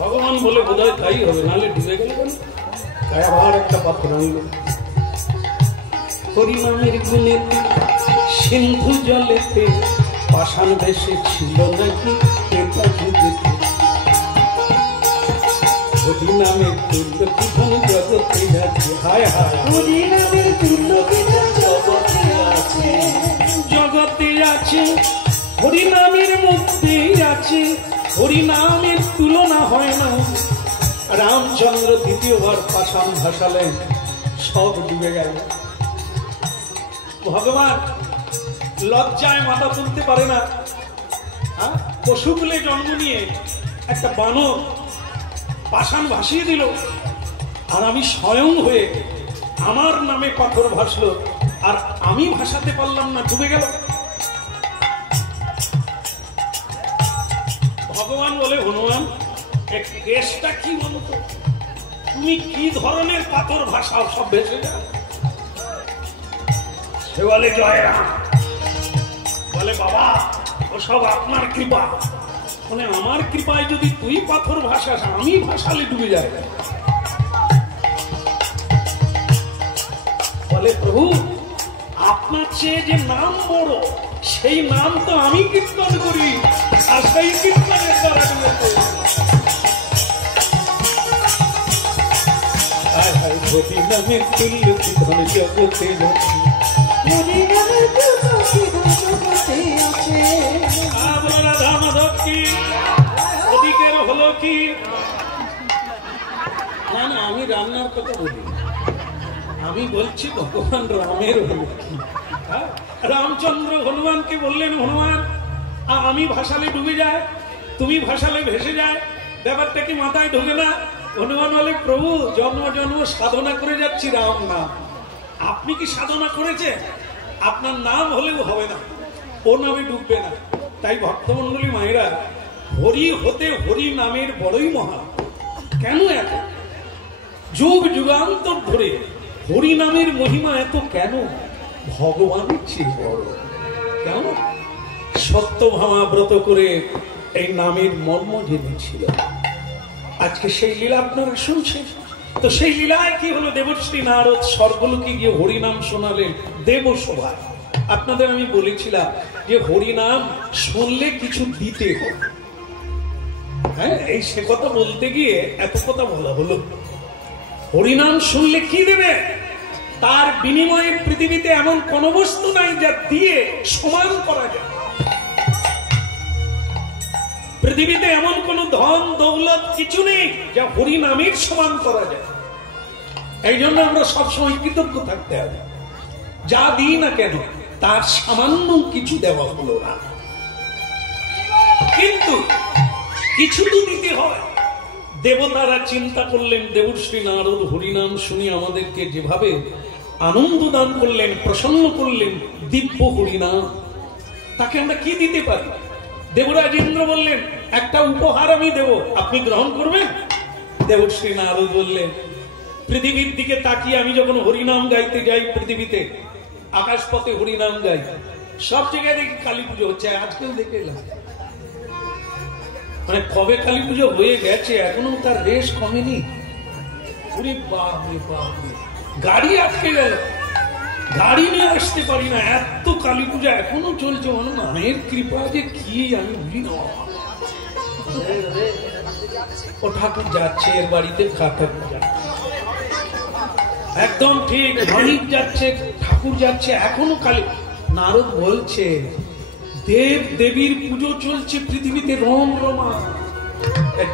ভগবান বলে বোধ হয় তাই হবে, নাহলে ডুবে গেল কেন? তাই আবার একটা পাথর আনল। হরিনামের গুণেতে সিন্ধু জলেতে পাষাণ বেশে ছিল নাকি এটা যুগেতে। হরিনামের তুল্য কি ধন জগতে আছে, হায় হায় হরিনামের তুল্য কি ধন জগতে আছে, জগতে আছে। হরিনামের মধ্যে আছে, হরিনামের তুলনা হয় না। রামচন্দ্র দ্বিতীয়বার পাষাণ ভাসালেন, সব ডুবে গেল। ভগবান লজ্জায় মাথা তুলতে পারে না। পশুকুলে জন্ম নিয়ে একটা বানর পাষাণ ভাসিয়ে দিল, আর আমি স্বয়ং হয়ে আমার নামে পাথর ভাসলো, আর আমি ভাসাতে পারলাম না, ডুবে গেল। ভগবান বলে হনুমান কেসটা কি বলতো, তুমি কি ধরনের পাথর ভাসাও সব ভেসে যায়। সে বলে জয় রাম, বলে বাবা ও সব আপনার কৃপা। মানে আমার কৃপায় যদি তুই পাথর ভাসাস, আমি ভাসালে ডুবে যায়। বলে প্রভু আপনার চেয়ে যে নাম বড়, সেই নাম তো আমি কীর্তন করি, আর সেই কীর্তনের দ্বারা ডুবেছে। হরি নামের তুল্য কি ধন জগতে আছে, রাধা মাধব কি ওদিকের হলো কি? না না, আমি রান্নার কথা বলি, আমি বলছি ভগবান রামের হলো কি। রামচন্দ্র হনুমানকে বললেন হনুমান আমি ভাসালে ডুবে যায়, তুমি ভাসালে ভেসে যায়, ব্যাপারটা কি মাথায় ঢোকে না? হনুমান বলে প্রভু জন্ম জন্ম সাধনা করে যাচ্ছি রাম নাম, আপনি কি সাধনা করেছেন? আপনার নাম হলেও হবে না, ও নামে ডুববে না। তাই ভক্তমন্ডলী মায়েরা, হরি হতে হরি নামের বড়ই মহা। কেন এত যুগ যুগান্তর ধরে হরি নামের মহিমা এত কেন? ভগবানের চেয়ে বড়। কেন? সত্যভামা ব্রত করে এই নামের মর্ম জেনেছিল। আজকে সেই লীলা আপনারা শুনছেন। তো সেই লীলায় কি হলো? দেবশ্রী নারদ স্বর্গলোকে গিয়ে হরিনাম শোনালেন দেবসভায়। আপনাদের আমি বলেছিলাম যে হরিনাম শুনলে কিছু দিতে হবে। হ্যাঁ, এই সে কথা বলতে গিয়ে এত কথা বলা হলো। হরিনাম শুনলে কি দেবে? তার বিনিময়ে পৃথিবীতে এমন কোন বস্তু নাই যা দিয়ে সমান করা যায়। পৃথিবীতে এমন কোন ধন দৌলত কিছু নেই যা হরিনামের সমান করা যায়। এই জন্য আমরা সবসময় কৃতজ্ঞ থাকতে হবে। যা দিই না কেন তার সামান্য কিছু দেওয়া হলো না, কিন্তু কিছু তো দিতে হয়। দেবতারা চিন্তা করলেন, দেবশ্রী নারদ হরিনাম শুনি আমাদেরকে যেভাবে আনন্দ দান করলেন, প্রসন্ন করলেন, দিব্য হরিনাম, তাকে আমরা কি দিতে পারি? দেবরাজ ইন্দ্র বললেন একটা উপহার আমি দেব, আপনি গ্রহণ করবেন? দেবশ্রী নারদ বললেন পৃথিবীর দিকে তাকিয়ে আমি যখন হরিনাম গাইতে যাই পৃথিবীতে, আকাশপথে হরিনাম গাই, সব জায়গায় দেখি কালী পুজো হচ্ছে, আজকেও দেখে এলাম। মানে কবে কালী পুজো হয়ে গেছে এখনো তার রেশ কমেনি। গাড়ি আটকে গেল, গাড়ি নিয়ে আসতে পারি না, এত কালী পূজা এখনো চলছে। মানে মায়ের কৃপা যে কি আমি বুঝি না। ও ঠাকুর যাচ্ছে এর বাড়িতে, ঠাকুর একদম ঠিক, মানিক যাচ্ছে, ঠাকুর যাচ্ছে, এখনো কালী। নারদ বলছে দেব দেবীর পুজো চলছে পৃথিবীতে, রম রমা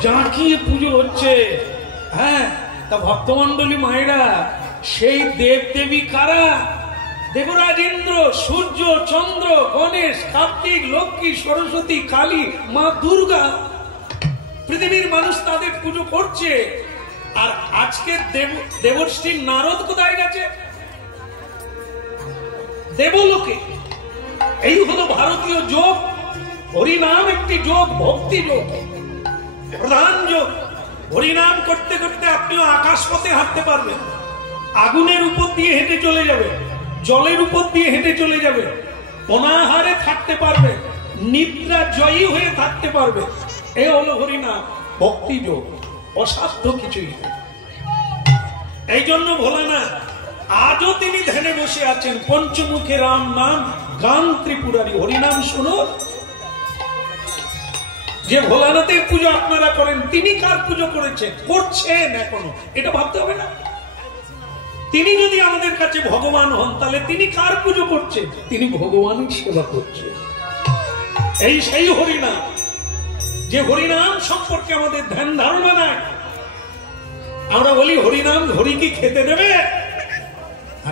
জাঁকিয়ে পুজো হচ্ছে। হ্যাঁ, তা ভক্তমন্ডলী মায়েরা, সেই দেব দেবী কারা? দেবরাজ ইন্দ্র, সূর্য, চন্দ্র, গণেশ, কার্তিক, লক্ষ্মী, সরস্বতী, কালী, মা দুর্গা। পৃথিবীর মানুষ তাদের পুজো করছে। আর আজকে দেবশ্রী নারদ কোথায় গেছে? দেবলোকে। এই হলো ভারতীয় যোগ। হরিনাম একটি যোগ, ভক্তি যোগ, প্রধান যোগ। হরিনাম করতে করতে আপনিও আকাশপথে হাঁটতে পারবেন, আগুনের উপর দিয়ে হেঁটে চলে যাবে, জলের উপর দিয়ে হেঁটে চলে যাবে, অনাহারে থাকতে পারবে, নিদ্রা জয়ী হয়ে থাকতে পারবে। এ হলো হরিনাম, ভক্তি যোগ, অসাধ্য কিছুই। এই জন্য ভোলানাথ আজও তিনি ধ্যানে বসে আছেন, পঞ্চমুখে রাম নাম গান ত্রিপুরারি। হরিনাম শুনো। যে ভোলানাথের পুজো আপনারা করেন, তিনি কার পুজো করেছেন, করছেন এখনো, এটা ভাবতে হবে না? তিনি যদি আমাদের কাছে ভগবান হন, তাহলে তিনি কার পুজো করছেন? তিনি ভগবানের সেবা করছেন। এই সেই হরিনাম, যে হরিনাম সম্পর্কে আমাদের ধ্যান ধারণা নাই। আমরা বলি হরিনাম, হরি কি খেতে দেবে?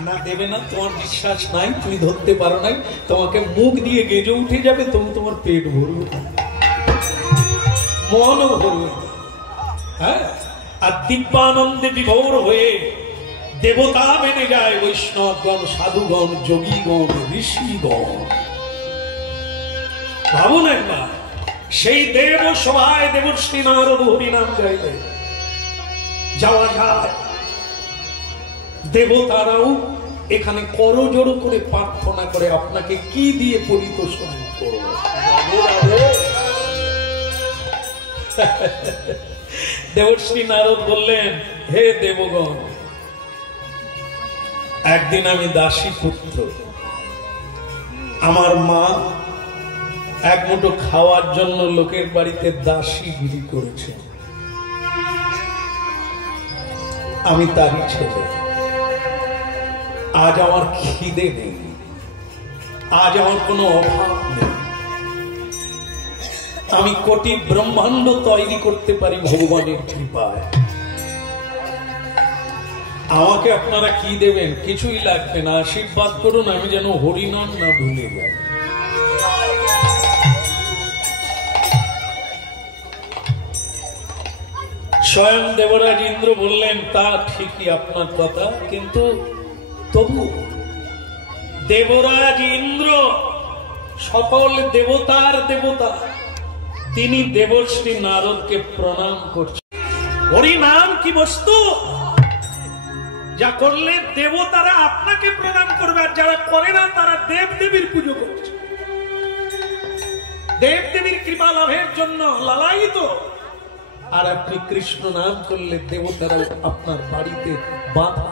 না, দেবে না। তোমার বিশ্বাস নাই, তুমি ধরতে পারো নাই, তোমাকে মুখ দিয়ে গেজে উঠে যাবে, তবু তোমার পেট ভরবে, মনও ভরবে। হ্যাঁ, আর দিব্যানন্দে বিভোর হয়ে দেবতা বেনে যায়, বৈষ্ণবগণ, সাধুগণ, যোগীগণ, ঋষিগণ। ভাবুন একবার, সেই দেব সভায় দেবশ্রী নারদ হরিনাম গাইলে যাওয়া যায়। দেবতারাও এখানে করজোড়ো করে প্রার্থনা করে, আপনাকে কি দিয়ে পরিতোষণ করব? দেবশ্রী নারদ বললেন, হে দেবগণ, একদিন আমি দাসী পুত্র, আমার মা এক মুঠো খাওয়ার জন্য লোকের বাড়িতে দাসীগিরি করেছে। আমি তারই ছেলে। আজ আমার খিদে নেই, আজ আমার কোনো অভাব নেই। আমি কোটি ব্রহ্মাণ্ড তৈরি করতে পারি ভগবানের কৃপায়। আমাকে আপনারা কি দেবেন? কিছুই লাগবে না, আশীর্বাদ করুন, আমি যেন হরিনাম না ভুলে যাই। স্বয়ং দেবরাজ ইন্দ্র বললেন, তা ঠিকই আপনার কথা, কিন্তু তবু দেবরাজ ইন্দ্র সকল দেবতার দেবতা, তিনি দেবশ্রী নারদকে প্রণাম করছেন। হরিনাম কি বস্তু? যা করলে দেবতারা আপনাকে প্রণাম করবে, আর যারা করে না তারা দেব দেবীর পুজো করছে, দেব দেবীর কৃপা লাভের জন্য লালায়িত। আর আপনি কৃষ্ণ নাম করলে দেবতারা আপনার বাড়িতে বাধা।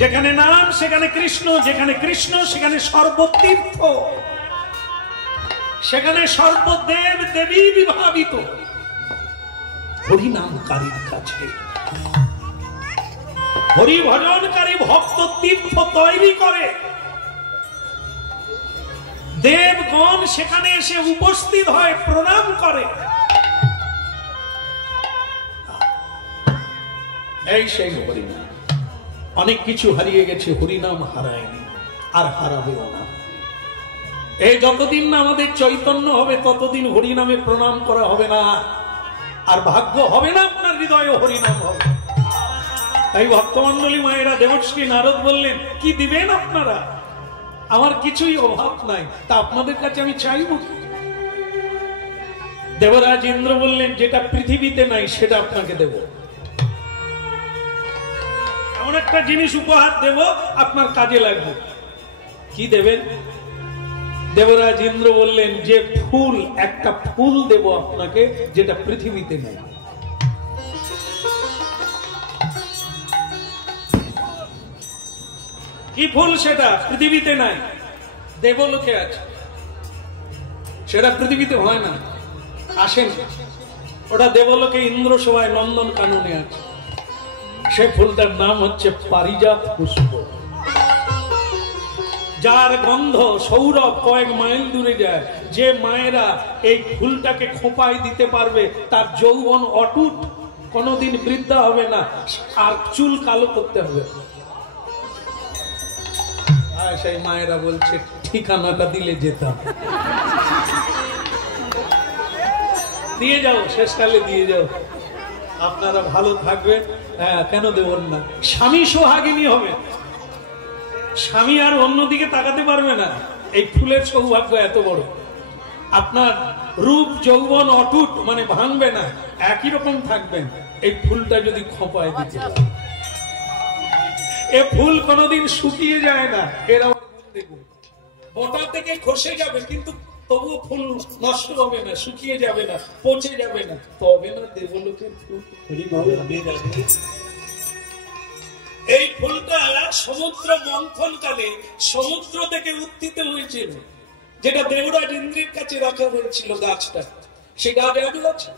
যেখানে নাম সেখানে কৃষ্ণ, যেখানে কৃষ্ণ সেখানে সর্বতীর্থ, সেখানে সর্বদেব দেবী বিভাবিত। হরিনামকারীর কাছে হরি ভজনকারী ভক্ত তীর্থ তৈরি করে। দেবগণ সেখানে এসে উপস্থিত হয়, প্রণাম করে। এই সেই হরিনাম। অনেক কিছু হারিয়ে গেছে, হরিনাম হারায়নি, আর হারাবেও না। এই যতদিন না আমাদের চৈতন্য হবে, ততদিন হরিনামে প্রণাম করা হবে না, আর ভাগ্য হবে না আপনার হৃদয়ে হরিনাম হবে। তাই ভক্তমন্ডলী মায়েরা, দেবশ্রী নারদ বললেন, কি দিবেন আপনারা? আমার কিছুই অভাব নাই, তা আপনাদের কাছে আমি চাইব। দেবরাজ ইন্দ্র বললেন, যেটা পৃথিবীতে নাই সেটা আপনাকে দেব। এমন একটা জিনিস উপহার দেব আপনার কাজে লাগবে। কি দেবেন? দেবরাজ ইন্দ্র বললেন যে ফুল, একটা ফুল দেব আপনাকে যেটা পৃথিবীতে নেই। কি ফুল সেটা? পৃথিবীতে নাই, দেবলোকে আছে। সেটা পৃথিবীতে হয় না, আসেন। ওটা দেবলোকে ইন্দ্র সভায় নন্দন কাননে আছে। সে ফুলটার নাম হচ্ছে পারিজাত পুষ্প, যার গন্ধ সৌরভ কয়েক মাইল দূরে যায়। যে মায়েরা এই ফুলটাকে খোঁপায় দিতে পারবে তার যৌবন অটুট, কোনোদিন বৃদ্ধা হবে না, আর চুল কালো করতে হবে। সেই মায়েরা বলছে ঠিকানাটা দিলে যেতাম। দিয়ে যাও, শেষকালে দিয়ে যাও, আপনারা ভালো থাকবেন। হ্যাঁ, কেন দেবেন না? স্বামী সোহাগিনী হবে, স্বামী আর অন্যদিকে তাকাতে পারবে না। এই ফুলের সৌভাগ্য এত বড়। আপনার রূপ যৌবন অটুট, মানে ভাঙবে না, একই রকম থাকবেন এই ফুলটা যদি খোঁপায় দিতে পারে। এ ফুল কোনোদিন শুকিয়ে যায় না। এরা বোটা থেকে খসে যাবে কিন্তু তবুও ফুল নষ্ট হবে না, শুকিয়ে যাবে না, পচে যাবে না। তবে না দেবলোকের ফুল। এই ফুলটা সমুদ্র মন্থন কালে সমুদ্র থেকে উত্থিত হয়েছিল, যেটা দেবরাজ ইন্দ্রের কাছে রাখা হয়েছিল গাছটা। সে গাছ আছে।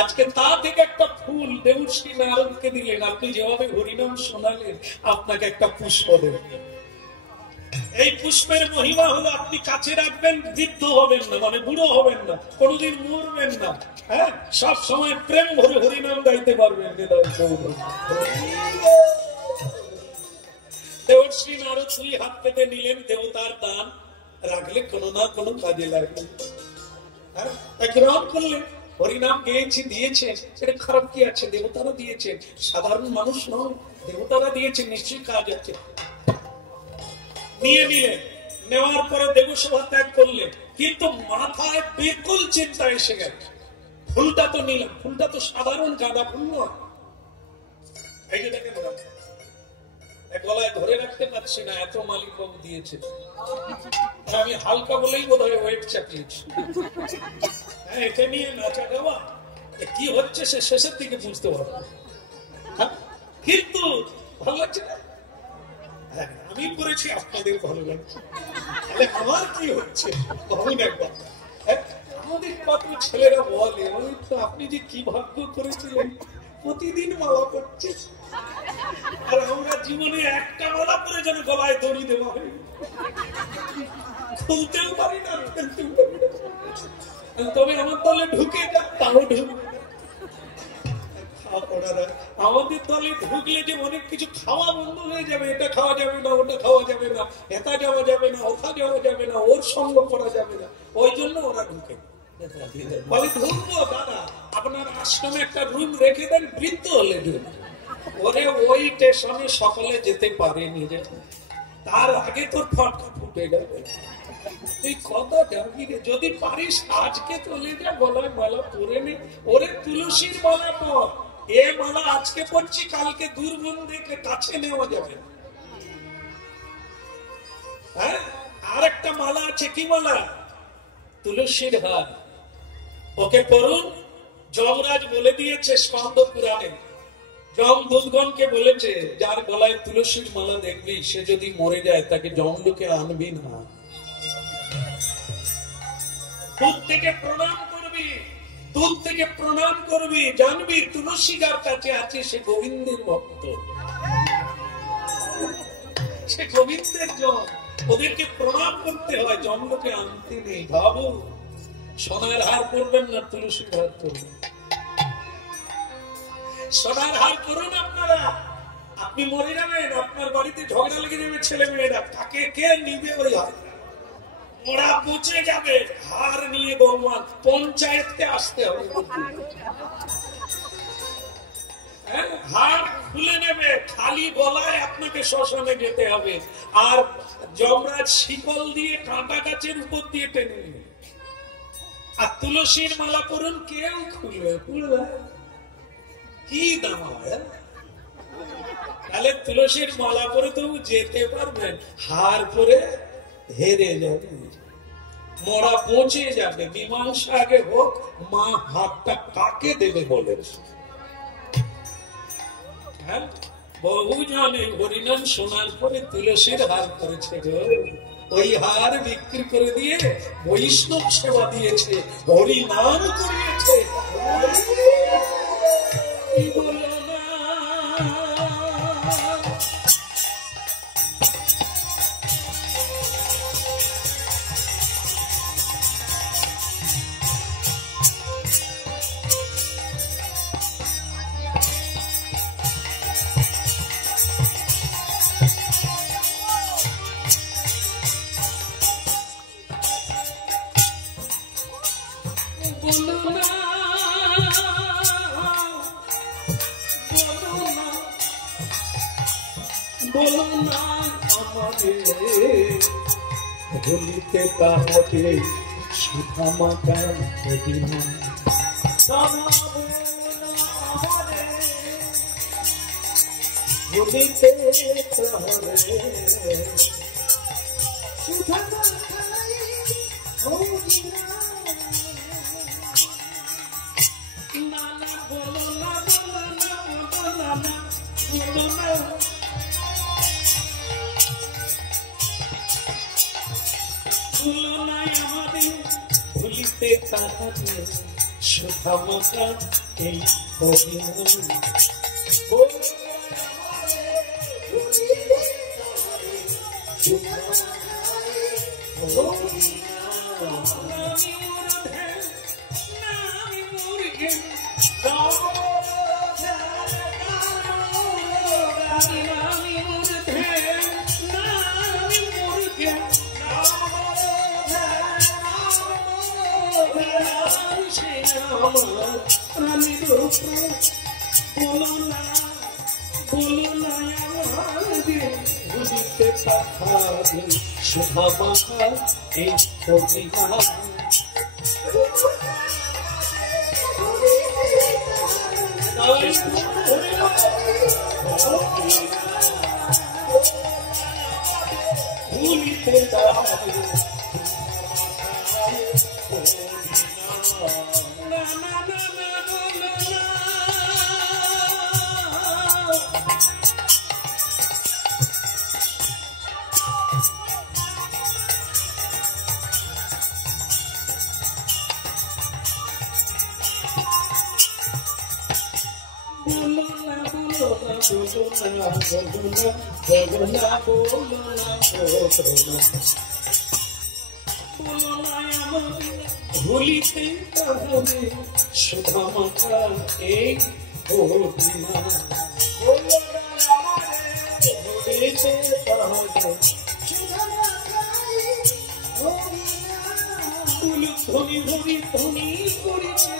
আজকে তা থেকে একটা ফুল দেবশ্রী নারদকে দিলেন। আপনি যেভাবে হরিনাম শোনালেন, আপনাকে একটা পুষ্প দেবেন। এই পুষ্পের মহিমা হলো আপনি কাছে রাখবেন, বৃদ্ধ হবেন না, মানে বুড়ো হবেন না, কোনদিন মরবেন না। হ্যাঁ, সব সময় প্রেম ভরে হরিনাম গাইতে পারবেন। দেবশ্রী নারদ দুই হাত পেতে নিলেন, দেবতার দান রাখলে কোনো না কোনো কাজে লাগবে। হ্যাঁ, গ্রহণ করলেন। হরিনাম গেয়েছি, দিয়েছেন, এটা খারাপ কি আছে? দেবতারা দিয়েছেন, সাধারণ মানুষ নয়, দেবতারা দিয়েছেন, নিশ্চয়ই কাজ আছে। নিয়ে নিলেন, নেওয়ার পরে দেবসভা ত্যাগ করলেন, কিন্তু মাথায় বিপুল চিন্তা এসে গেল। ফুলটা তো নিলাম, ফুলটা তো সাধারণ গাঁদা ফুল নয়। এই যে দেখেন, গলায় ধরে রাখতে পারছি না, এত মালিক বাবু দিয়েছে। আমি হালকা বলেই বোধ হয় ওয়েট চাপিয়েছি। হ্যাঁ, এটা নিয়ে নাচা গাওয়া কি হচ্ছে সে শেষের দিকে বুঝতে পারবো, কিন্তু ভালো লাগছে না। আমি করেছি, আপনাদের ভালো লাগছে, তাহলে আমার কি হচ্ছে? একবার আমাদের কত ছেলেরা বলে, আপনি যে কি ভাগ্য করেছিলেন, প্রতিদিন মালা করছে, আর আমরা জীবনে একটা মালা করে যেন গলায় দড়ি দেওয়া হয়, খুলতেও পারি না, ফেলতেও পারি না। তবে আমার দলে ঢুকে যা, তাও ঢুকবে। আমাদের দলে ঢুকলে যে অনেক কিছু খাওয়া বন্ধ হয়ে যাবে, এটা খাওয়া যাবে না, ওটা খাওয়া যাবে না, এটা যাওয়া যাবে না, ওটা যাওয়া যাবে না, ওর সঙ্গ করা যাবে না, ওই জন্য ওরা ঢুকে। বলে ঢুকবো দাদা, আপনার আশ্রমে একটা রুম রেখে দেন, বৃদ্ধ হলে ঢুকবে। ওরে ওই স্টেশনে সকলে যেতে পারেনি, তার আগে তোর ফটকা ফুটে যাবে। তুই কত যাবি রে? যদি পারিস আজকে চলে যা, গলায় মালা পরে নে। ওরে তুলসীর মালা পর, এ মালা আজকে পড়ছি, কালকে দুর্গুণ দেখে কাছে নেওয়া যাবে। হ্যাঁ, আর একটা মালা আছে, কি মালা? তুলসীর হার। ওকে পড়ুন। যমরাজ বলে দিয়েছে স্কন্দ পুরাণে, যম দূতগণকে বলেছে, যার গলায় তুলসীর মালা দেখবি, সে যদি মরে যায় তাকে যমলোকে আনবি না। দূর থেকে প্রণাম করবি, দূর থেকে প্রণাম করবি, জানবি তুলসী যার কাছে আছে সে গোবিন্দের ভক্ত, সে গোবিন্দের জন। ওদেরকে প্রণাম করতে হয়, যমলোকে আনতে নেই। ভাবো, সোনার হার করবেন না তুলসীর হার করবেন? সোনার হার করুন আপনারা। আপনি মরে যাবেন, আপনার বাড়িতে ঝগড়া লেগে যাবে ছেলে মেয়েরা, তাকে কে নিবে? ওই হার ওরা পচে যাবে। হার নিয়ে গোলমাল, পঞ্চায়েতকে আসতে হবে। হার খুলে নেবে, খালি গলায় আপনাকে শ্মশানে যেতে হবে। আর যমরাজ শিকল দিয়ে কাঁটা গাছের উপর দিয়ে টেনে নেবে। আর তুলসীর মালা করুন, কেউ খুলবে? কি দাম হয়? তাহলে তুলসীর মালা পরে তো যেতে পারবেন, হার পরে হেরে যাবে, মরা পৌঁছে যাবে। মীমাংসা আগে হোক, মা হাতটা কাকে দেবে বলে। হ্যাঁ, বহু জনে হরিনাম শোনার পরে তুলসীর হার করেছে গো, ওই হার বিক্রি করে দিয়ে বৈষ্ণব সেবা দিয়েছে, হরিনাম করিয়েছে। বলো না আমাদের ভুলিতে তাহাকে সুধামাতা দিনা, ভুলিতে তাহারে ভুলিতে তাহাকে সুধামাতা এই অভিমান। বলো না ভুলিতে তাহাকে সুধামাতা এই অভিমান। ভুলিতে তাহাকে ভুলিতে তাহারে সুধামাতা এই অভিমান। ভুলিতে তাহারে ধনী ধনী ধনী করেছে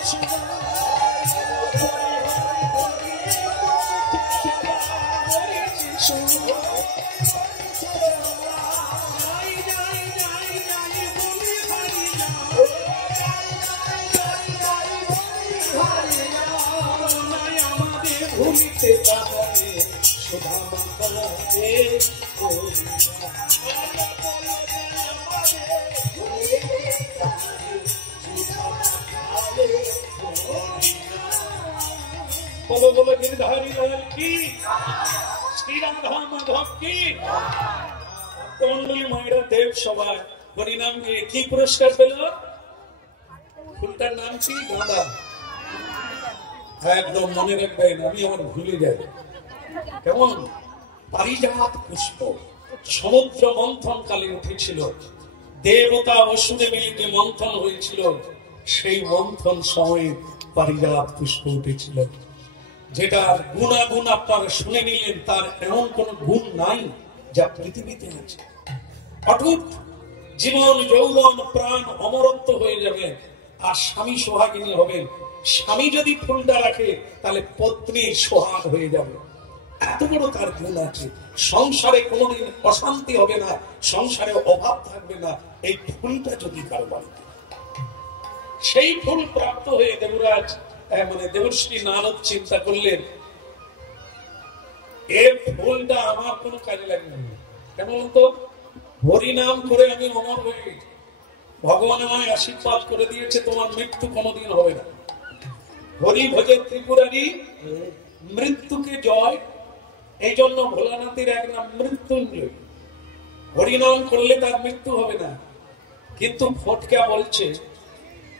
ভুলিতে তাহারে সুধামাতা এই বলো বলো গিরধারী লাল কি, শ্রী রাধা মাধব কি। মন্ডলী মায়েরা দেব সবাই হরিনাম গিয়ে কি পুরস্কার পেল? ফুলটার নাম কি? গাঁদা। একদম মনে রাখবেন, আমি আমার ভুলে যাই। কেমন? পারিজাত পুষ্প। সমুদ্র মন্থন কালে উঠেছিল, দেবতা অসুরে মিলিতে মন্থন হয়েছিল, সেই মন্থন সময়ে পারিজাত পুষ্প উঠেছিল, যেটার গুণাগুণ আপনারা শুনে নিলেন। তার এমন কোন গুণ নাই যা পৃথিবীতে আছে। অটুট জীবন, যৌবন, প্রাণ অমরত্ব হয়ে যাবে, আর স্বামী সোহাগিনী হবেন। স্বামী যদি ফুলটা রাখে তাহলে পত্নী সোহাগ হয়ে যাবে, এত বড় তার গুণ আছে। সংসারে কোনোদিন অশান্তি হবে না, সংসারে অভাব থাকবে না, এই ফুলটা যদি কারো বাড়িতে। সেই ফুল প্রাপ্ত হয়ে দেবরাজ মানে দেবশ্রী নারদ চিন্তা করলেন, এই ফুলটা আমার কোনো কাজে লাগবে না। কেমন তো হরিনাম করে আমি অমর হয়ে গেছি, ভগবান আমায় আশীর্বাদ করে দিয়েছে তোমার মৃত্যু কোনোদিন হবে না। হরি ভজে ত্রিপুরারি, মৃত্যুকে জয়। এই জন্য ভোলানাথের এক নাম মৃত্যুঞ্জয়। হরিনাম করলে তার মৃত্যু হবে না। কিন্তু ফটকা বলছে,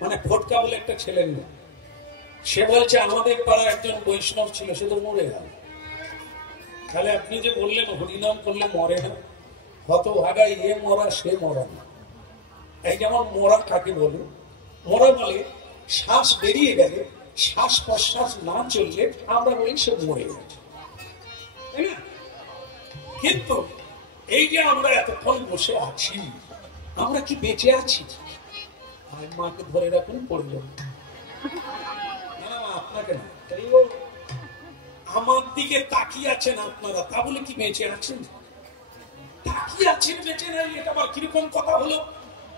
মানে ফটকা বলে একটা ছেলে নেই, সে বলছে আমাদের পাড়া একজন বৈষ্ণব ছিল, সে তো মরে গেল। তাহলে আপনি যে বললেন হরিনাম করলে মরে না, হতভাগা এ মরা সে মরা না। এই যেমন মরা কাকে বলে? মরা বলে শ্বাস বেরিয়ে গেলে, শ্বাস প্রশ্বাস না চললে আমরা বলি সে মরে গেছে, তাই না? কিন্তু এই যে আমরা এতক্ষণ বসে আছি, আমরা কি বেঁচে আছি? মাকে ধরে রাখুন, পড়ল না, আপনাকে না, আমার দিকে তাকিয়ে আছেন আপনারা, তা বলে কি বেঁচে আছেন? তাকিয়ে আছেন বেঁচে নাই, এটা আবার কিরকম কথা হলো?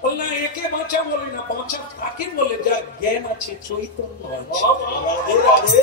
বল না, একে বাঁচা বলে না, বাঁচা তাকে বলে যার জ্ঞান আছে, চৈতন্য আছে।